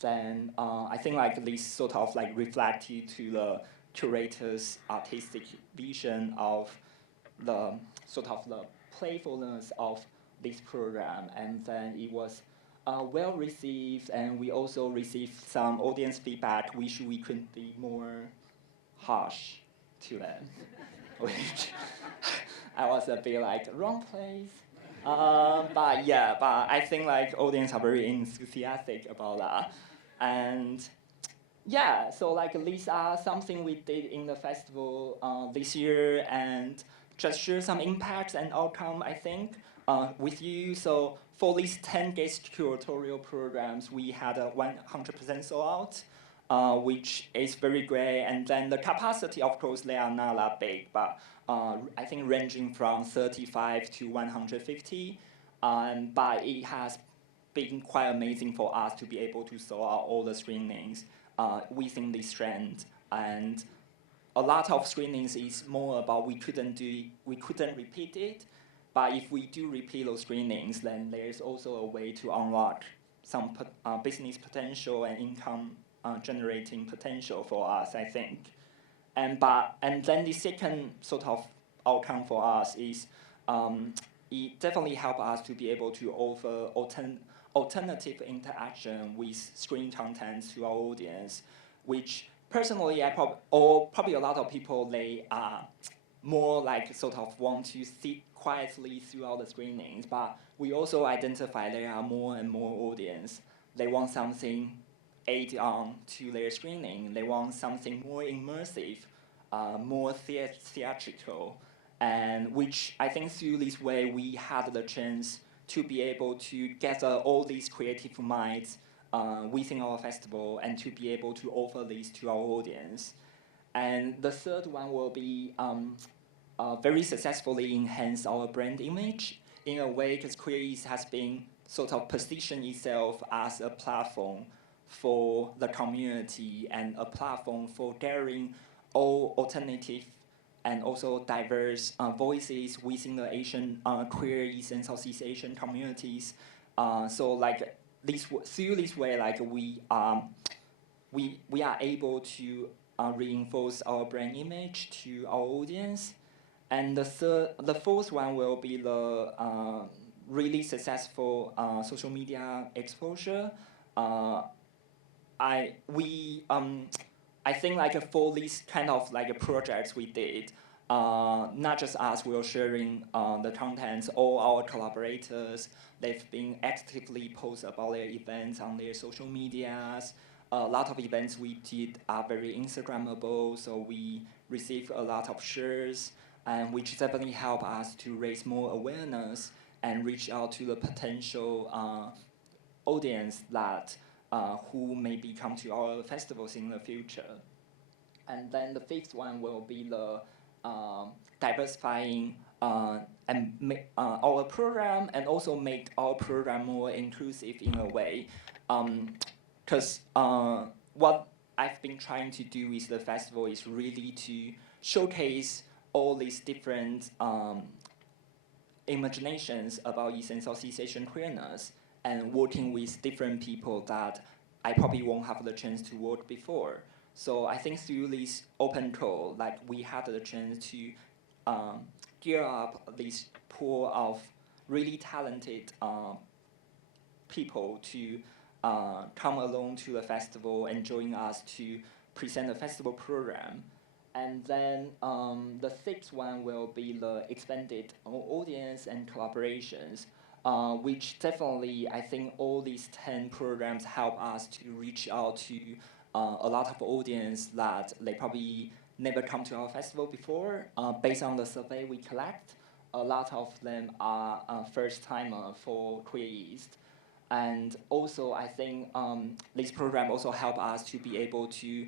Then I think this sort of reflected to the curator's artistic vision of the sort of the playfulness of this program, and then it was well received, and we also received some audience feedback which we could be more harsh to them, which I was a bit wrong place. But I think audience are very enthusiastic about that. And yeah, so these are something we did in the festival this year, and just share some impacts and outcome, I think, with you. So for these 10 guest curatorial programs, we had a 100% sold out, which is very great. And then the capacity, of course, they are not that big, but I think ranging from 35 to 150. But it has been quite amazing for us to be able to sell out all the screenings within this trend. And a lot of screenings is more about we couldn't repeat it. But if we do repeat those screenings, then there's also a way to unlock some business potential and income generating potential for us, I think. And then the second sort of outcome for us is it definitely helped us to be able to offer alternative interaction with screen content to our audience, which personally probably a lot of people, they are more sort of want to sit quietly throughout the screenings, but we also identify there are more and more audience. They want something add on to their screening. They want something more immersive more theatrical, and which I think through this way we had the chance to be able to gather all these creative minds within our festival and to be able to offer this to our audience. And the third one will be very successfully enhance our brand image in a way, because Queer East has been sort of positioned itself as a platform for the community and a platform for gathering all alternative and also diverse voices within the Asian queer East and Southeast Asian communities. So like through this way, like we are able to reinforce our brand image to our audience. And the fourth one will be the really successful social media exposure. I think like for these kind of like projects we did, not just us, we are sharing the contents. All our collaborators, they've been actively post about their events on their social medias. A lot of events we did are very Instagrammable, so we received a lot of shares, and which definitely help us to raise more awareness and reach out to the potential audience that who maybe come to our festivals in the future. And then the fifth one will be the diversifying and make our program, and also make our program more inclusive in a way. Because what I've been trying to do with the festival is really to showcase all these different imaginations about East and Southeast Asian queerness, and working with different people that I probably won't have the chance to work before. So I think through this open call, like we had the chance to gear up this pool of really talented people to come along to the festival and join us to present the festival program. And then the sixth one will be the expanded audience and collaborations, which definitely, I think all these 10 programs help us to reach out to a lot of audience that they probably never come to our festival before. Based on the survey we collect, a lot of them are first-timer for Queer East. And also, I think this program also help us to be able to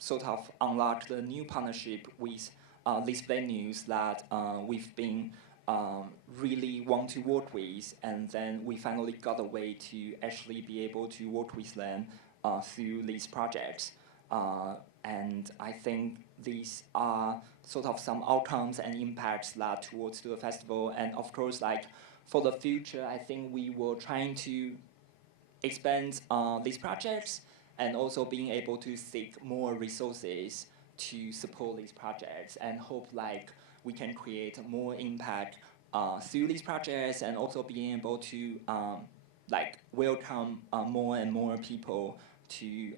sort of unlock the new partnership with these venues that we've been really want to work with, and then we finally got a way to actually be able to work with them through these projects. And I think these are sort of some outcomes and impacts that towards the festival. And of course, like for the future, I think we were trying to expand these projects, and also being able to seek more resources to support these projects, and hope like we can create more impact through these projects, and also being able to like welcome more and more people to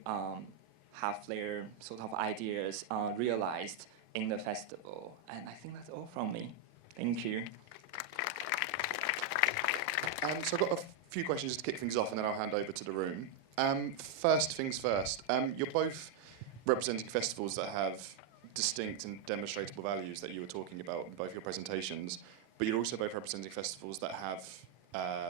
have their sort of ideas realized in the festival. And I think that's all from me. Thank you. So I've got a few questions just to kick things off, and then I'll hand over to the room. First things first, you're both representing festivals that have distinct and demonstrable values that you were talking about in both your presentations, but you're also both representing festivals that have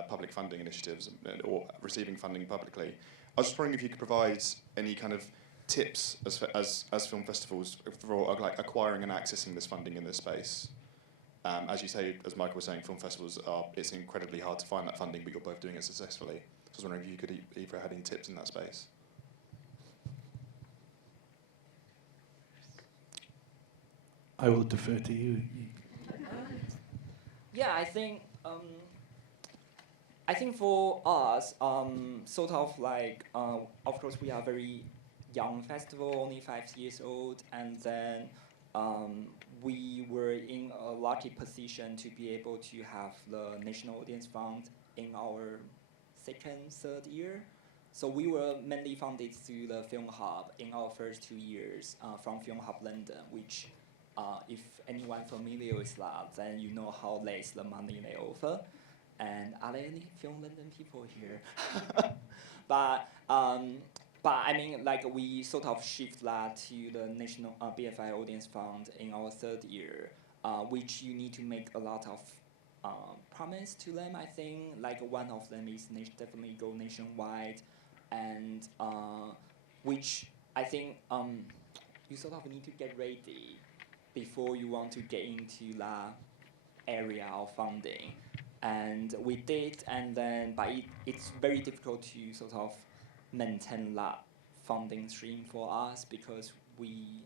public funding initiatives or receiving funding publicly. I was just wondering if you could provide any kind of tips as film festivals for like acquiring and accessing this funding in this space. As you say, as Michael was saying, film festivals it's incredibly hard to find that funding, but you're both doing it successfully. So I was wondering if you could either have any tips in that space. I will defer to you. Yeah, I think for us, sort of like, of course, we are very young festival, only 5 years old, and then we were in a lucky position to be able to have the National Audience Fund in our second, third year. So we were mainly funded through the Film Hub in our first 2 years from Film Hub London, which if anyone familiar with that, then you know how less the money they offer. And are there any Film London people here? But But I mean, like we sort of shift that to the National BFI Audience Fund in our third year, which you need to make a lot of promise to them. I think like one of them is definitely go nationwide, and which I think you sort of need to get ready before you want to get into that area of funding. And we did, and then but it's very difficult to sort of maintain that funding stream for us because we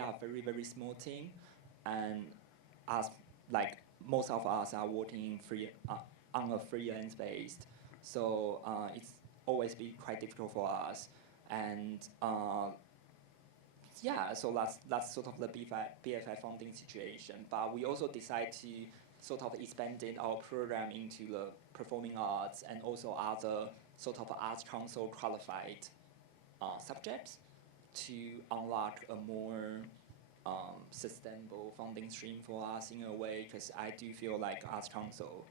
are a very, very small team, and as like most of us are working on a freelance based, so it's always been quite difficult for us. And yeah, so that's sort of the BFI funding situation. But we also decide to sort of expanded our program into the performing arts and also other sort of arts council qualified subjects to unlock a more sustainable funding stream for us in a way, because I do feel like arts council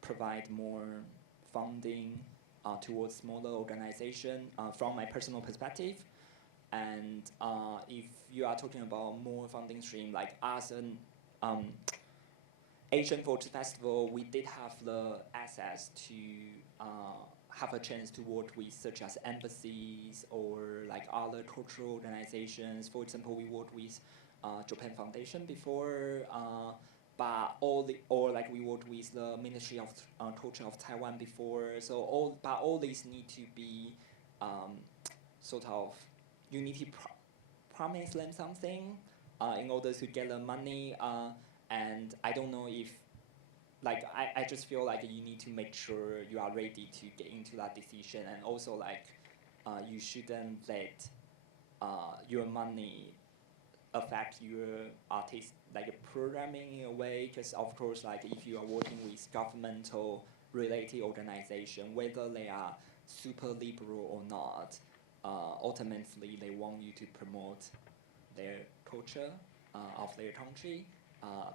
provide more funding towards smaller organization from my personal perspective. And if you are talking about more funding stream, like as an Asian Folk Festival, we did have the access to have a chance to work with such as embassies or like other cultural organizations. For example, we worked with Japan Foundation before, or like we worked with the Ministry of Culture of Taiwan before. So all these need to be sort of, you need to promise them something in order to get the money. And I don't know if, like, I just feel like you need to make sure you are ready to get into that decision. And also, like, you shouldn't let your money affect your artist, like, programming in a way. Because, of course, like, if you are working with governmental related organization, whether they are super liberal or not, ultimately they want you to promote their culture of their country,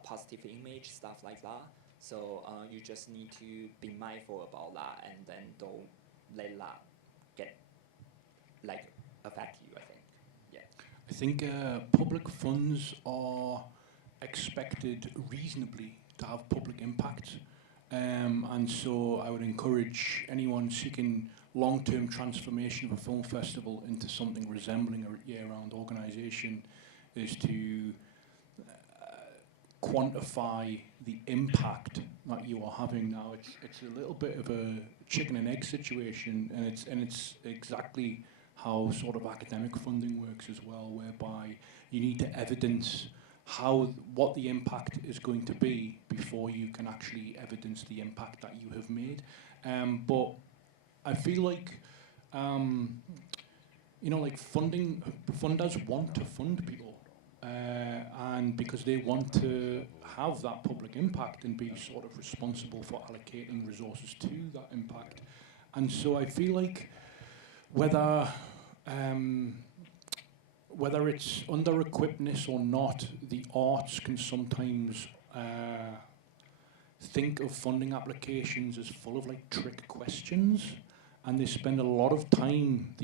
positive image, stuff like that. So you just need to be mindful about that, and then don't let that get, like, affect you, I think. Yeah. I think public funds are expected reasonably to have public impact. And so I would encourage anyone seeking long-term transformation of a film festival into something resembling a year-round organisation is to quantify the impact that you are having now. It's a little bit of a chicken and egg situation, and it's exactly how sort of academic funding works as well, whereby you need to evidence what the impact is going to be before you can actually evidence the impact that you have made. But I feel like like funders want to fund people. And because they want to have that public impact and be sort of responsible for allocating resources to that impact. And so I feel like whether it's under-equippedness or not, the arts can sometimes think of funding applications as full of like trick questions, and they spend a lot of time,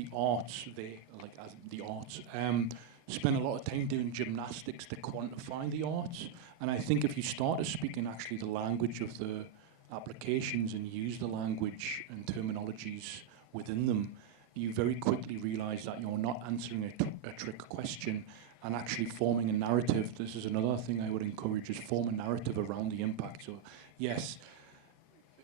spend a lot of time doing gymnastics to quantify the arts. And I think if you start to speak in actually the language of the applications and use the language and terminologies within them, you very quickly realise that you're not answering a trick question and actually forming a narrative. This is another thing I would encourage, is form a narrative around the impact. So yes,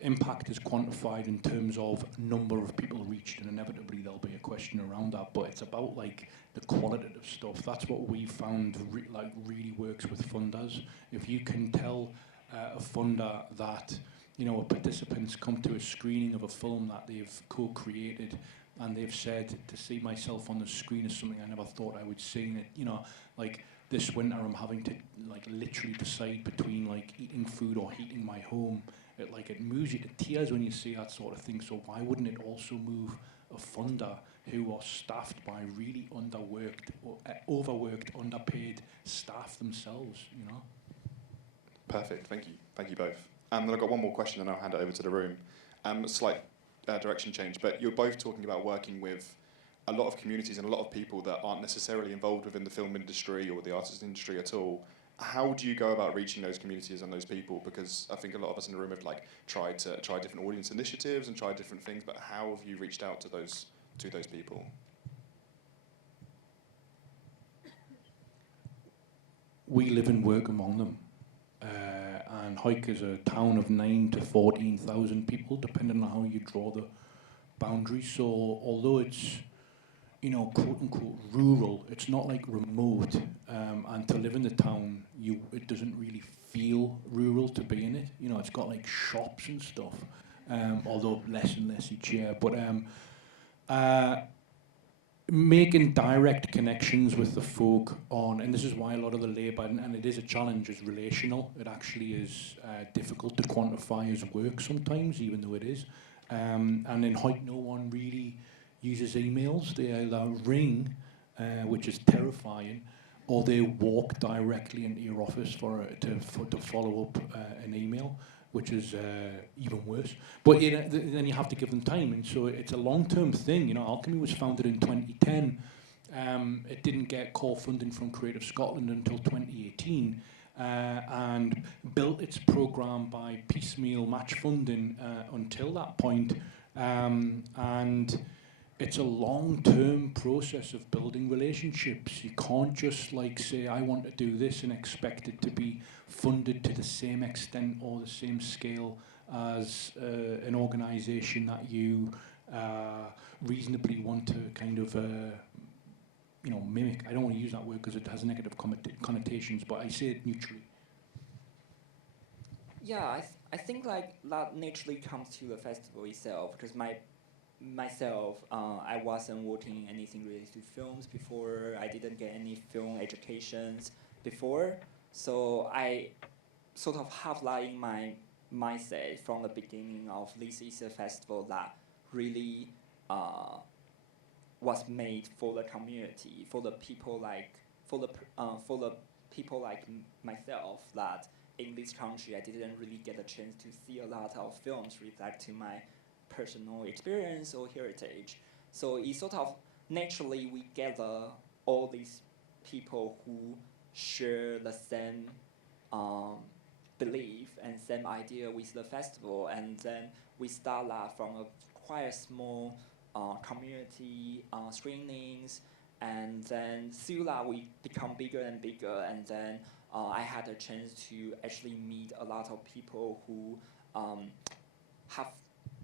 impact is quantified in terms of number of people reached, and inevitably there'll be a question around that, but it's about like the qualitative stuff. That's what we found really works with funders. If you can tell a funder that a participant's come to a screening of a film that they've co-created, and they've said, to see myself on the screen is something I never thought I would see. And it, like this winter I'm having to like literally decide between like eating food or heating my home. It moves you to tears when you see that sort of thing. So why wouldn't it also move a funder who are staffed by really overworked, underpaid staff themselves, Perfect, thank you both. And then I've got one more question and I'll hand it over to the room. It's like direction change, but you're both talking about working with a lot of communities and a lot of people that aren't necessarily involved within the film industry or the artist industry at all. How do you go about reaching those communities and those people? Because I think a lot of us in the room have like tried different audience initiatives and tried different things, but how have you reached out to those people? We live and work among them. And Hawick is a town of 9,000 to 14,000 people, depending on how you draw the boundaries. So although it's, you know, quote unquote rural, it's not like remote. And to live in the town, it doesn't really feel rural to be in it. You know, it's got like shops and stuff, although less and less each year. But making direct connections with the folk on, and this is why a lot of the labour, and it is a challenge, is relational. It actually is difficult to quantify as work sometimes, even though it is. And in Hawick, no one really uses emails. They either ring, which is terrifying, or they walk directly into your office to follow up an email, which is even worse. But then you have to give them time, and so it's a long-term thing. You know, Alchemy was founded in 2010. It didn't get core funding from Creative Scotland until 2018, and built its programme by piecemeal match funding until that point. And it's a long-term process of building relationships. You can't just like say, I want to do this and expect it to be funded to the same extent or the same scale as an organisation that you reasonably want to kind of, you know, mimic. I don't want to use that word because it has negative connotations, but I say it neutrally. Yeah, I think like that naturally comes to the festival itself, because myself, I wasn't working anything related to films before. I didn't get any film educations before. So I sort of have that in my mindset from the beginning of this is a festival that really was made for the community, for the people like people like myself that in this country I didn't really get a chance to see a lot of films reflect to my personal experience or heritage. So it sort of naturally we gather all these people who share the same belief and same idea with the festival, and then we start that from a quite small community screenings, and then through that we become bigger and bigger, and then I had a chance to actually meet a lot of people who have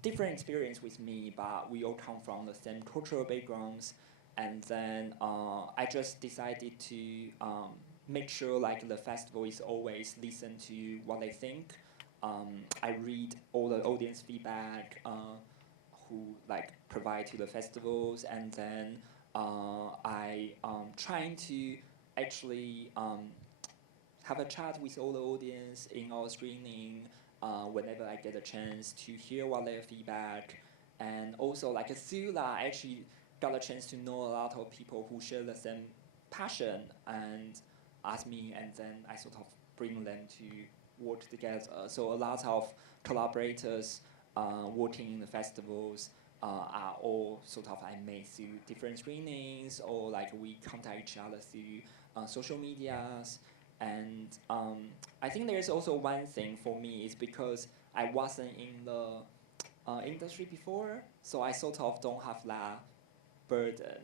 different experience with me, but we all come from the same cultural backgrounds. And then I just decided to make sure like the festival is always listen to what they think. I read all the audience feedback who like provide to the festivals, and then I trying to actually have a chat with all the audience in our screening whenever I get a chance to hear what their feedback, and also like through that I actually got a chance to know a lot of people who share the same passion and ask me, and then I sort of bring them to work together. So a lot of collaborators working in the festivals are all sort of I met through different screenings, or like we contact each other through social medias. And I think there's also one thing for me is because I wasn't in the industry before, so I sort of don't have that burden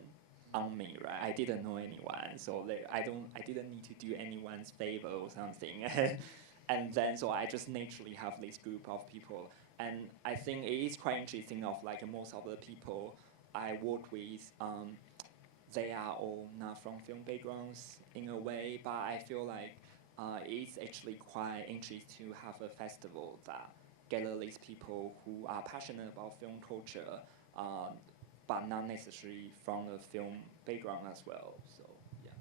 on me, right? I didn't know anyone, so I didn't need to do anyone's favor or something. And then so I just naturally have this group of people, and I think it is quite interesting of like most of the people I work with, they are all not from film backgrounds in a way, but I feel like it's actually quite interesting to have a festival that gather these people who are passionate about film culture, but not necessarily from a film background as well. So yeah.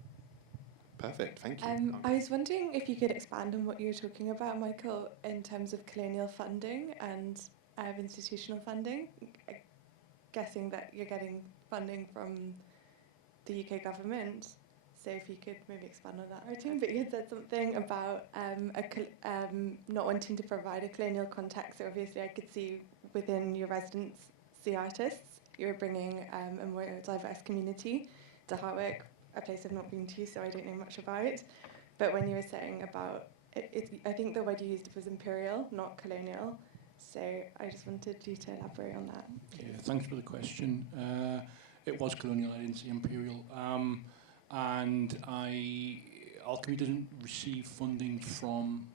Perfect, thank you. I was wondering if you could expand on what you were talking about, Michael, in terms of colonial funding and institutional funding. Guessing that you're getting funding from the UK government, so if you could maybe expand on that. I think that you said something about not wanting to provide a colonial context, so obviously I could see within your residence see artists. You're bringing a more diverse community to Hawick, a place I've not been to, so I don't know much about. But when you were saying about I think the word you used was imperial, not colonial. So I just wanted you to elaborate on that. Yeah, thanks for the question. It was colonial, I didn't say imperial. And Alchemy doesn't receive funding from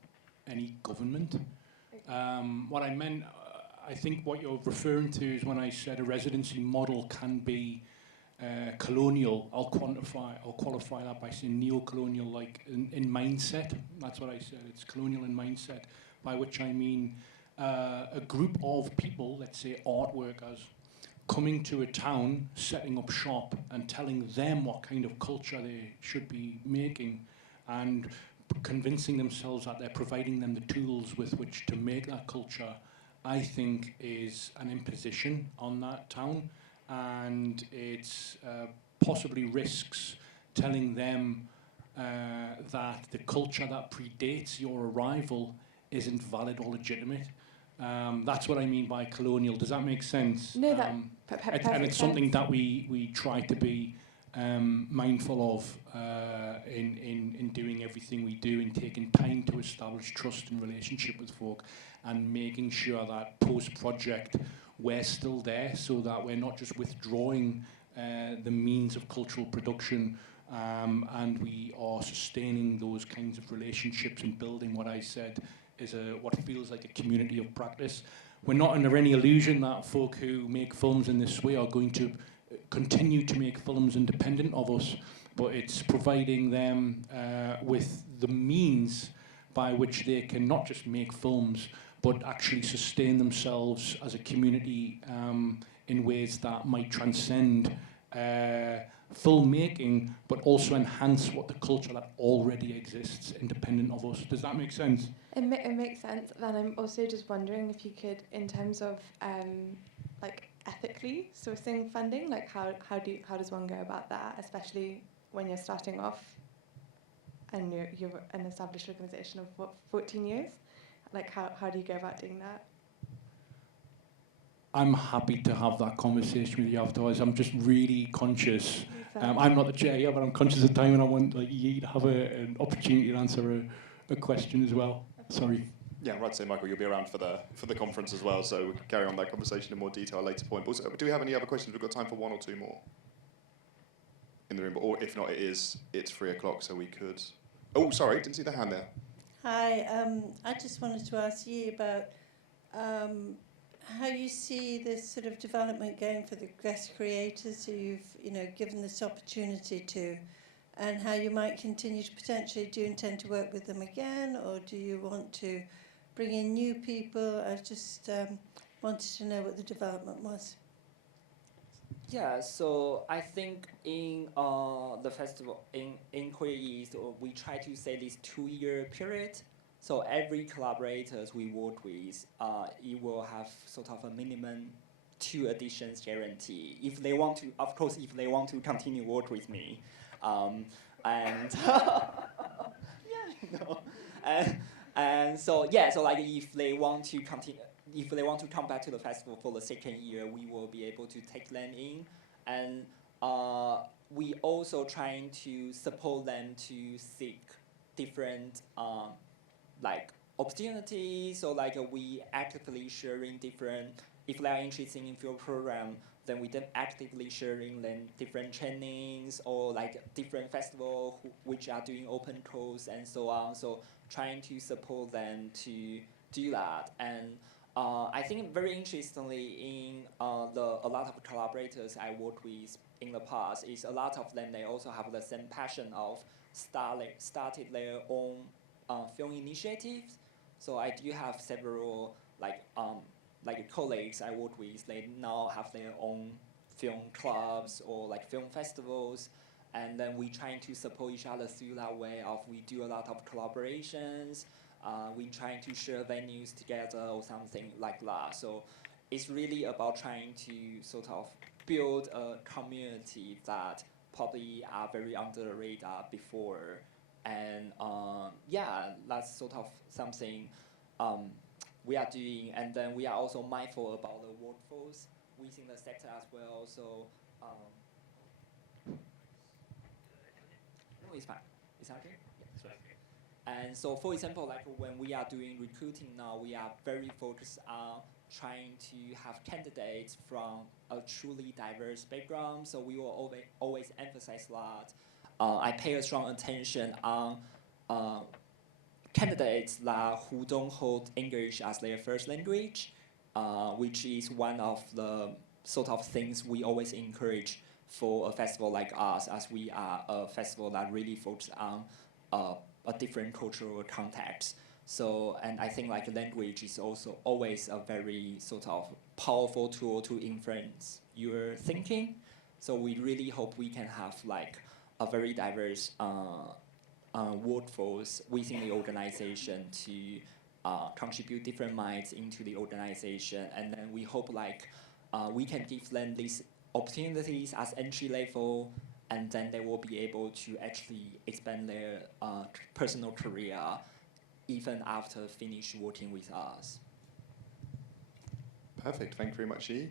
any government. What I meant, I think what you're referring to is when I said a residency model can be colonial. I'll qualify that by saying neo-colonial, like in mindset. That's what I said. It's colonial in mindset, by which I mean a group of people, let's say art workers, coming to a town, setting up shop, and telling them what kind of culture they should be making, and convincing themselves that they're providing them the tools with which to make that culture, I think is an imposition on that town, and it's possibly risks telling them that the culture that predates your arrival isn't valid or legitimate. That's what I mean by colonial. Does that make sense? No, that and it's something that we try to be mindful of in doing everything we do, in taking time to establish trust and relationship with folk, and making sure that post-project we're still there, so that we're not just withdrawing the means of cultural production, and we are sustaining those kinds of relationships and building what I said is what feels like a community of practice. We're not under any illusion that folk who make films in this way are going to continue to make films independent of us, but it's providing them with the means by which they can not just make films, but actually sustain themselves as a community in ways that might transcend filmmaking, but also enhance what the culture that already exists independent of us. Does that make sense? It makes sense. Then I'm also just wondering if you could, in terms of like ethically sourcing funding, like how does one go about that, especially when you're starting off and you're an established organisation of what, 14 years? Like how do you go about doing that? I'm happy to have that conversation with you afterwards. I'm just really conscious. I'm not the chair here, but I'm conscious of time, and I want you to have an opportunity to answer a question as well. Sorry. Yeah, right to say, Michael, you'll be around for the conference as well, so we can carry on that conversation in more detail at a later point. But also, do we have any other questions? We've got time for one or two more in the room, or if not, it's 3 o'clock, so we could. Oh, sorry, didn't see the hand there. Hi, I just wanted to ask you about how you see this sort of development going for the guest creators who you've given this opportunity to, and how you might continue to potentially, do you intend to work with them again, or do you want to bring in new people? I just wanted to know what the development was. Yeah, so I think in the festival, in Korea East, we try to say this 2-year period. So every collaborators we work with, it will have sort of a minimum 2 editions guarantee. If they want to, of course, if they want to continue work with me, and and so yeah, so like if they want to continue, if they want to come back to the festival for the 2nd year, we will be able to take them in, and we also trying to support them to seek different like opportunities. So like we actively sharing different, if they are interested in film program, then we actively sharing them different trainings or like different festivals which are doing open course and so on. So trying to support them to do that. And I think very interestingly in a lot of collaborators I worked with in the past, is a lot of them, they also have the same passion of started their own film initiatives. So I do have several like colleagues I work with, they now have their own film clubs or like film festivals, and then we trying to support each other through that way of, we do a lot of collaborations, we trying to share venues together or something like that. So it's really about trying to sort of build a community that probably are very under the radar before. And yeah, that's sort of something we are doing. And then we are also mindful about the workforce. within the sector as well. So, no, it's fine. Is that okay? Yeah, sorry. And so, for example, like when we are doing recruiting now, we are very focused on trying to have candidates from a truly diverse background. So we will always emphasize that. I pay a strong attention on candidates who don't hold English as their first language, which is one of the sort of things we always encourage for a festival like us, as we are a festival that really focuses on a different cultural context. So, and I think like language is also always a very sort of powerful tool to influence your thinking. So we really hope we can have like a very diverse workforce within the organization to contribute different minds into the organization. And then we hope like we can give them these opportunities as entry level, and then they will be able to actually expand their personal career even after finish working with us. Perfect, thank you very much, Yi.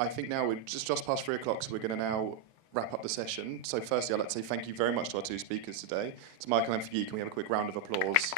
I think now we're just past 3 o'clock, so we're going to now wrap up the session. So firstly, I'd like to say thank you very much to our two speakers today. To Michael and for Yi, can we have a quick round of applause?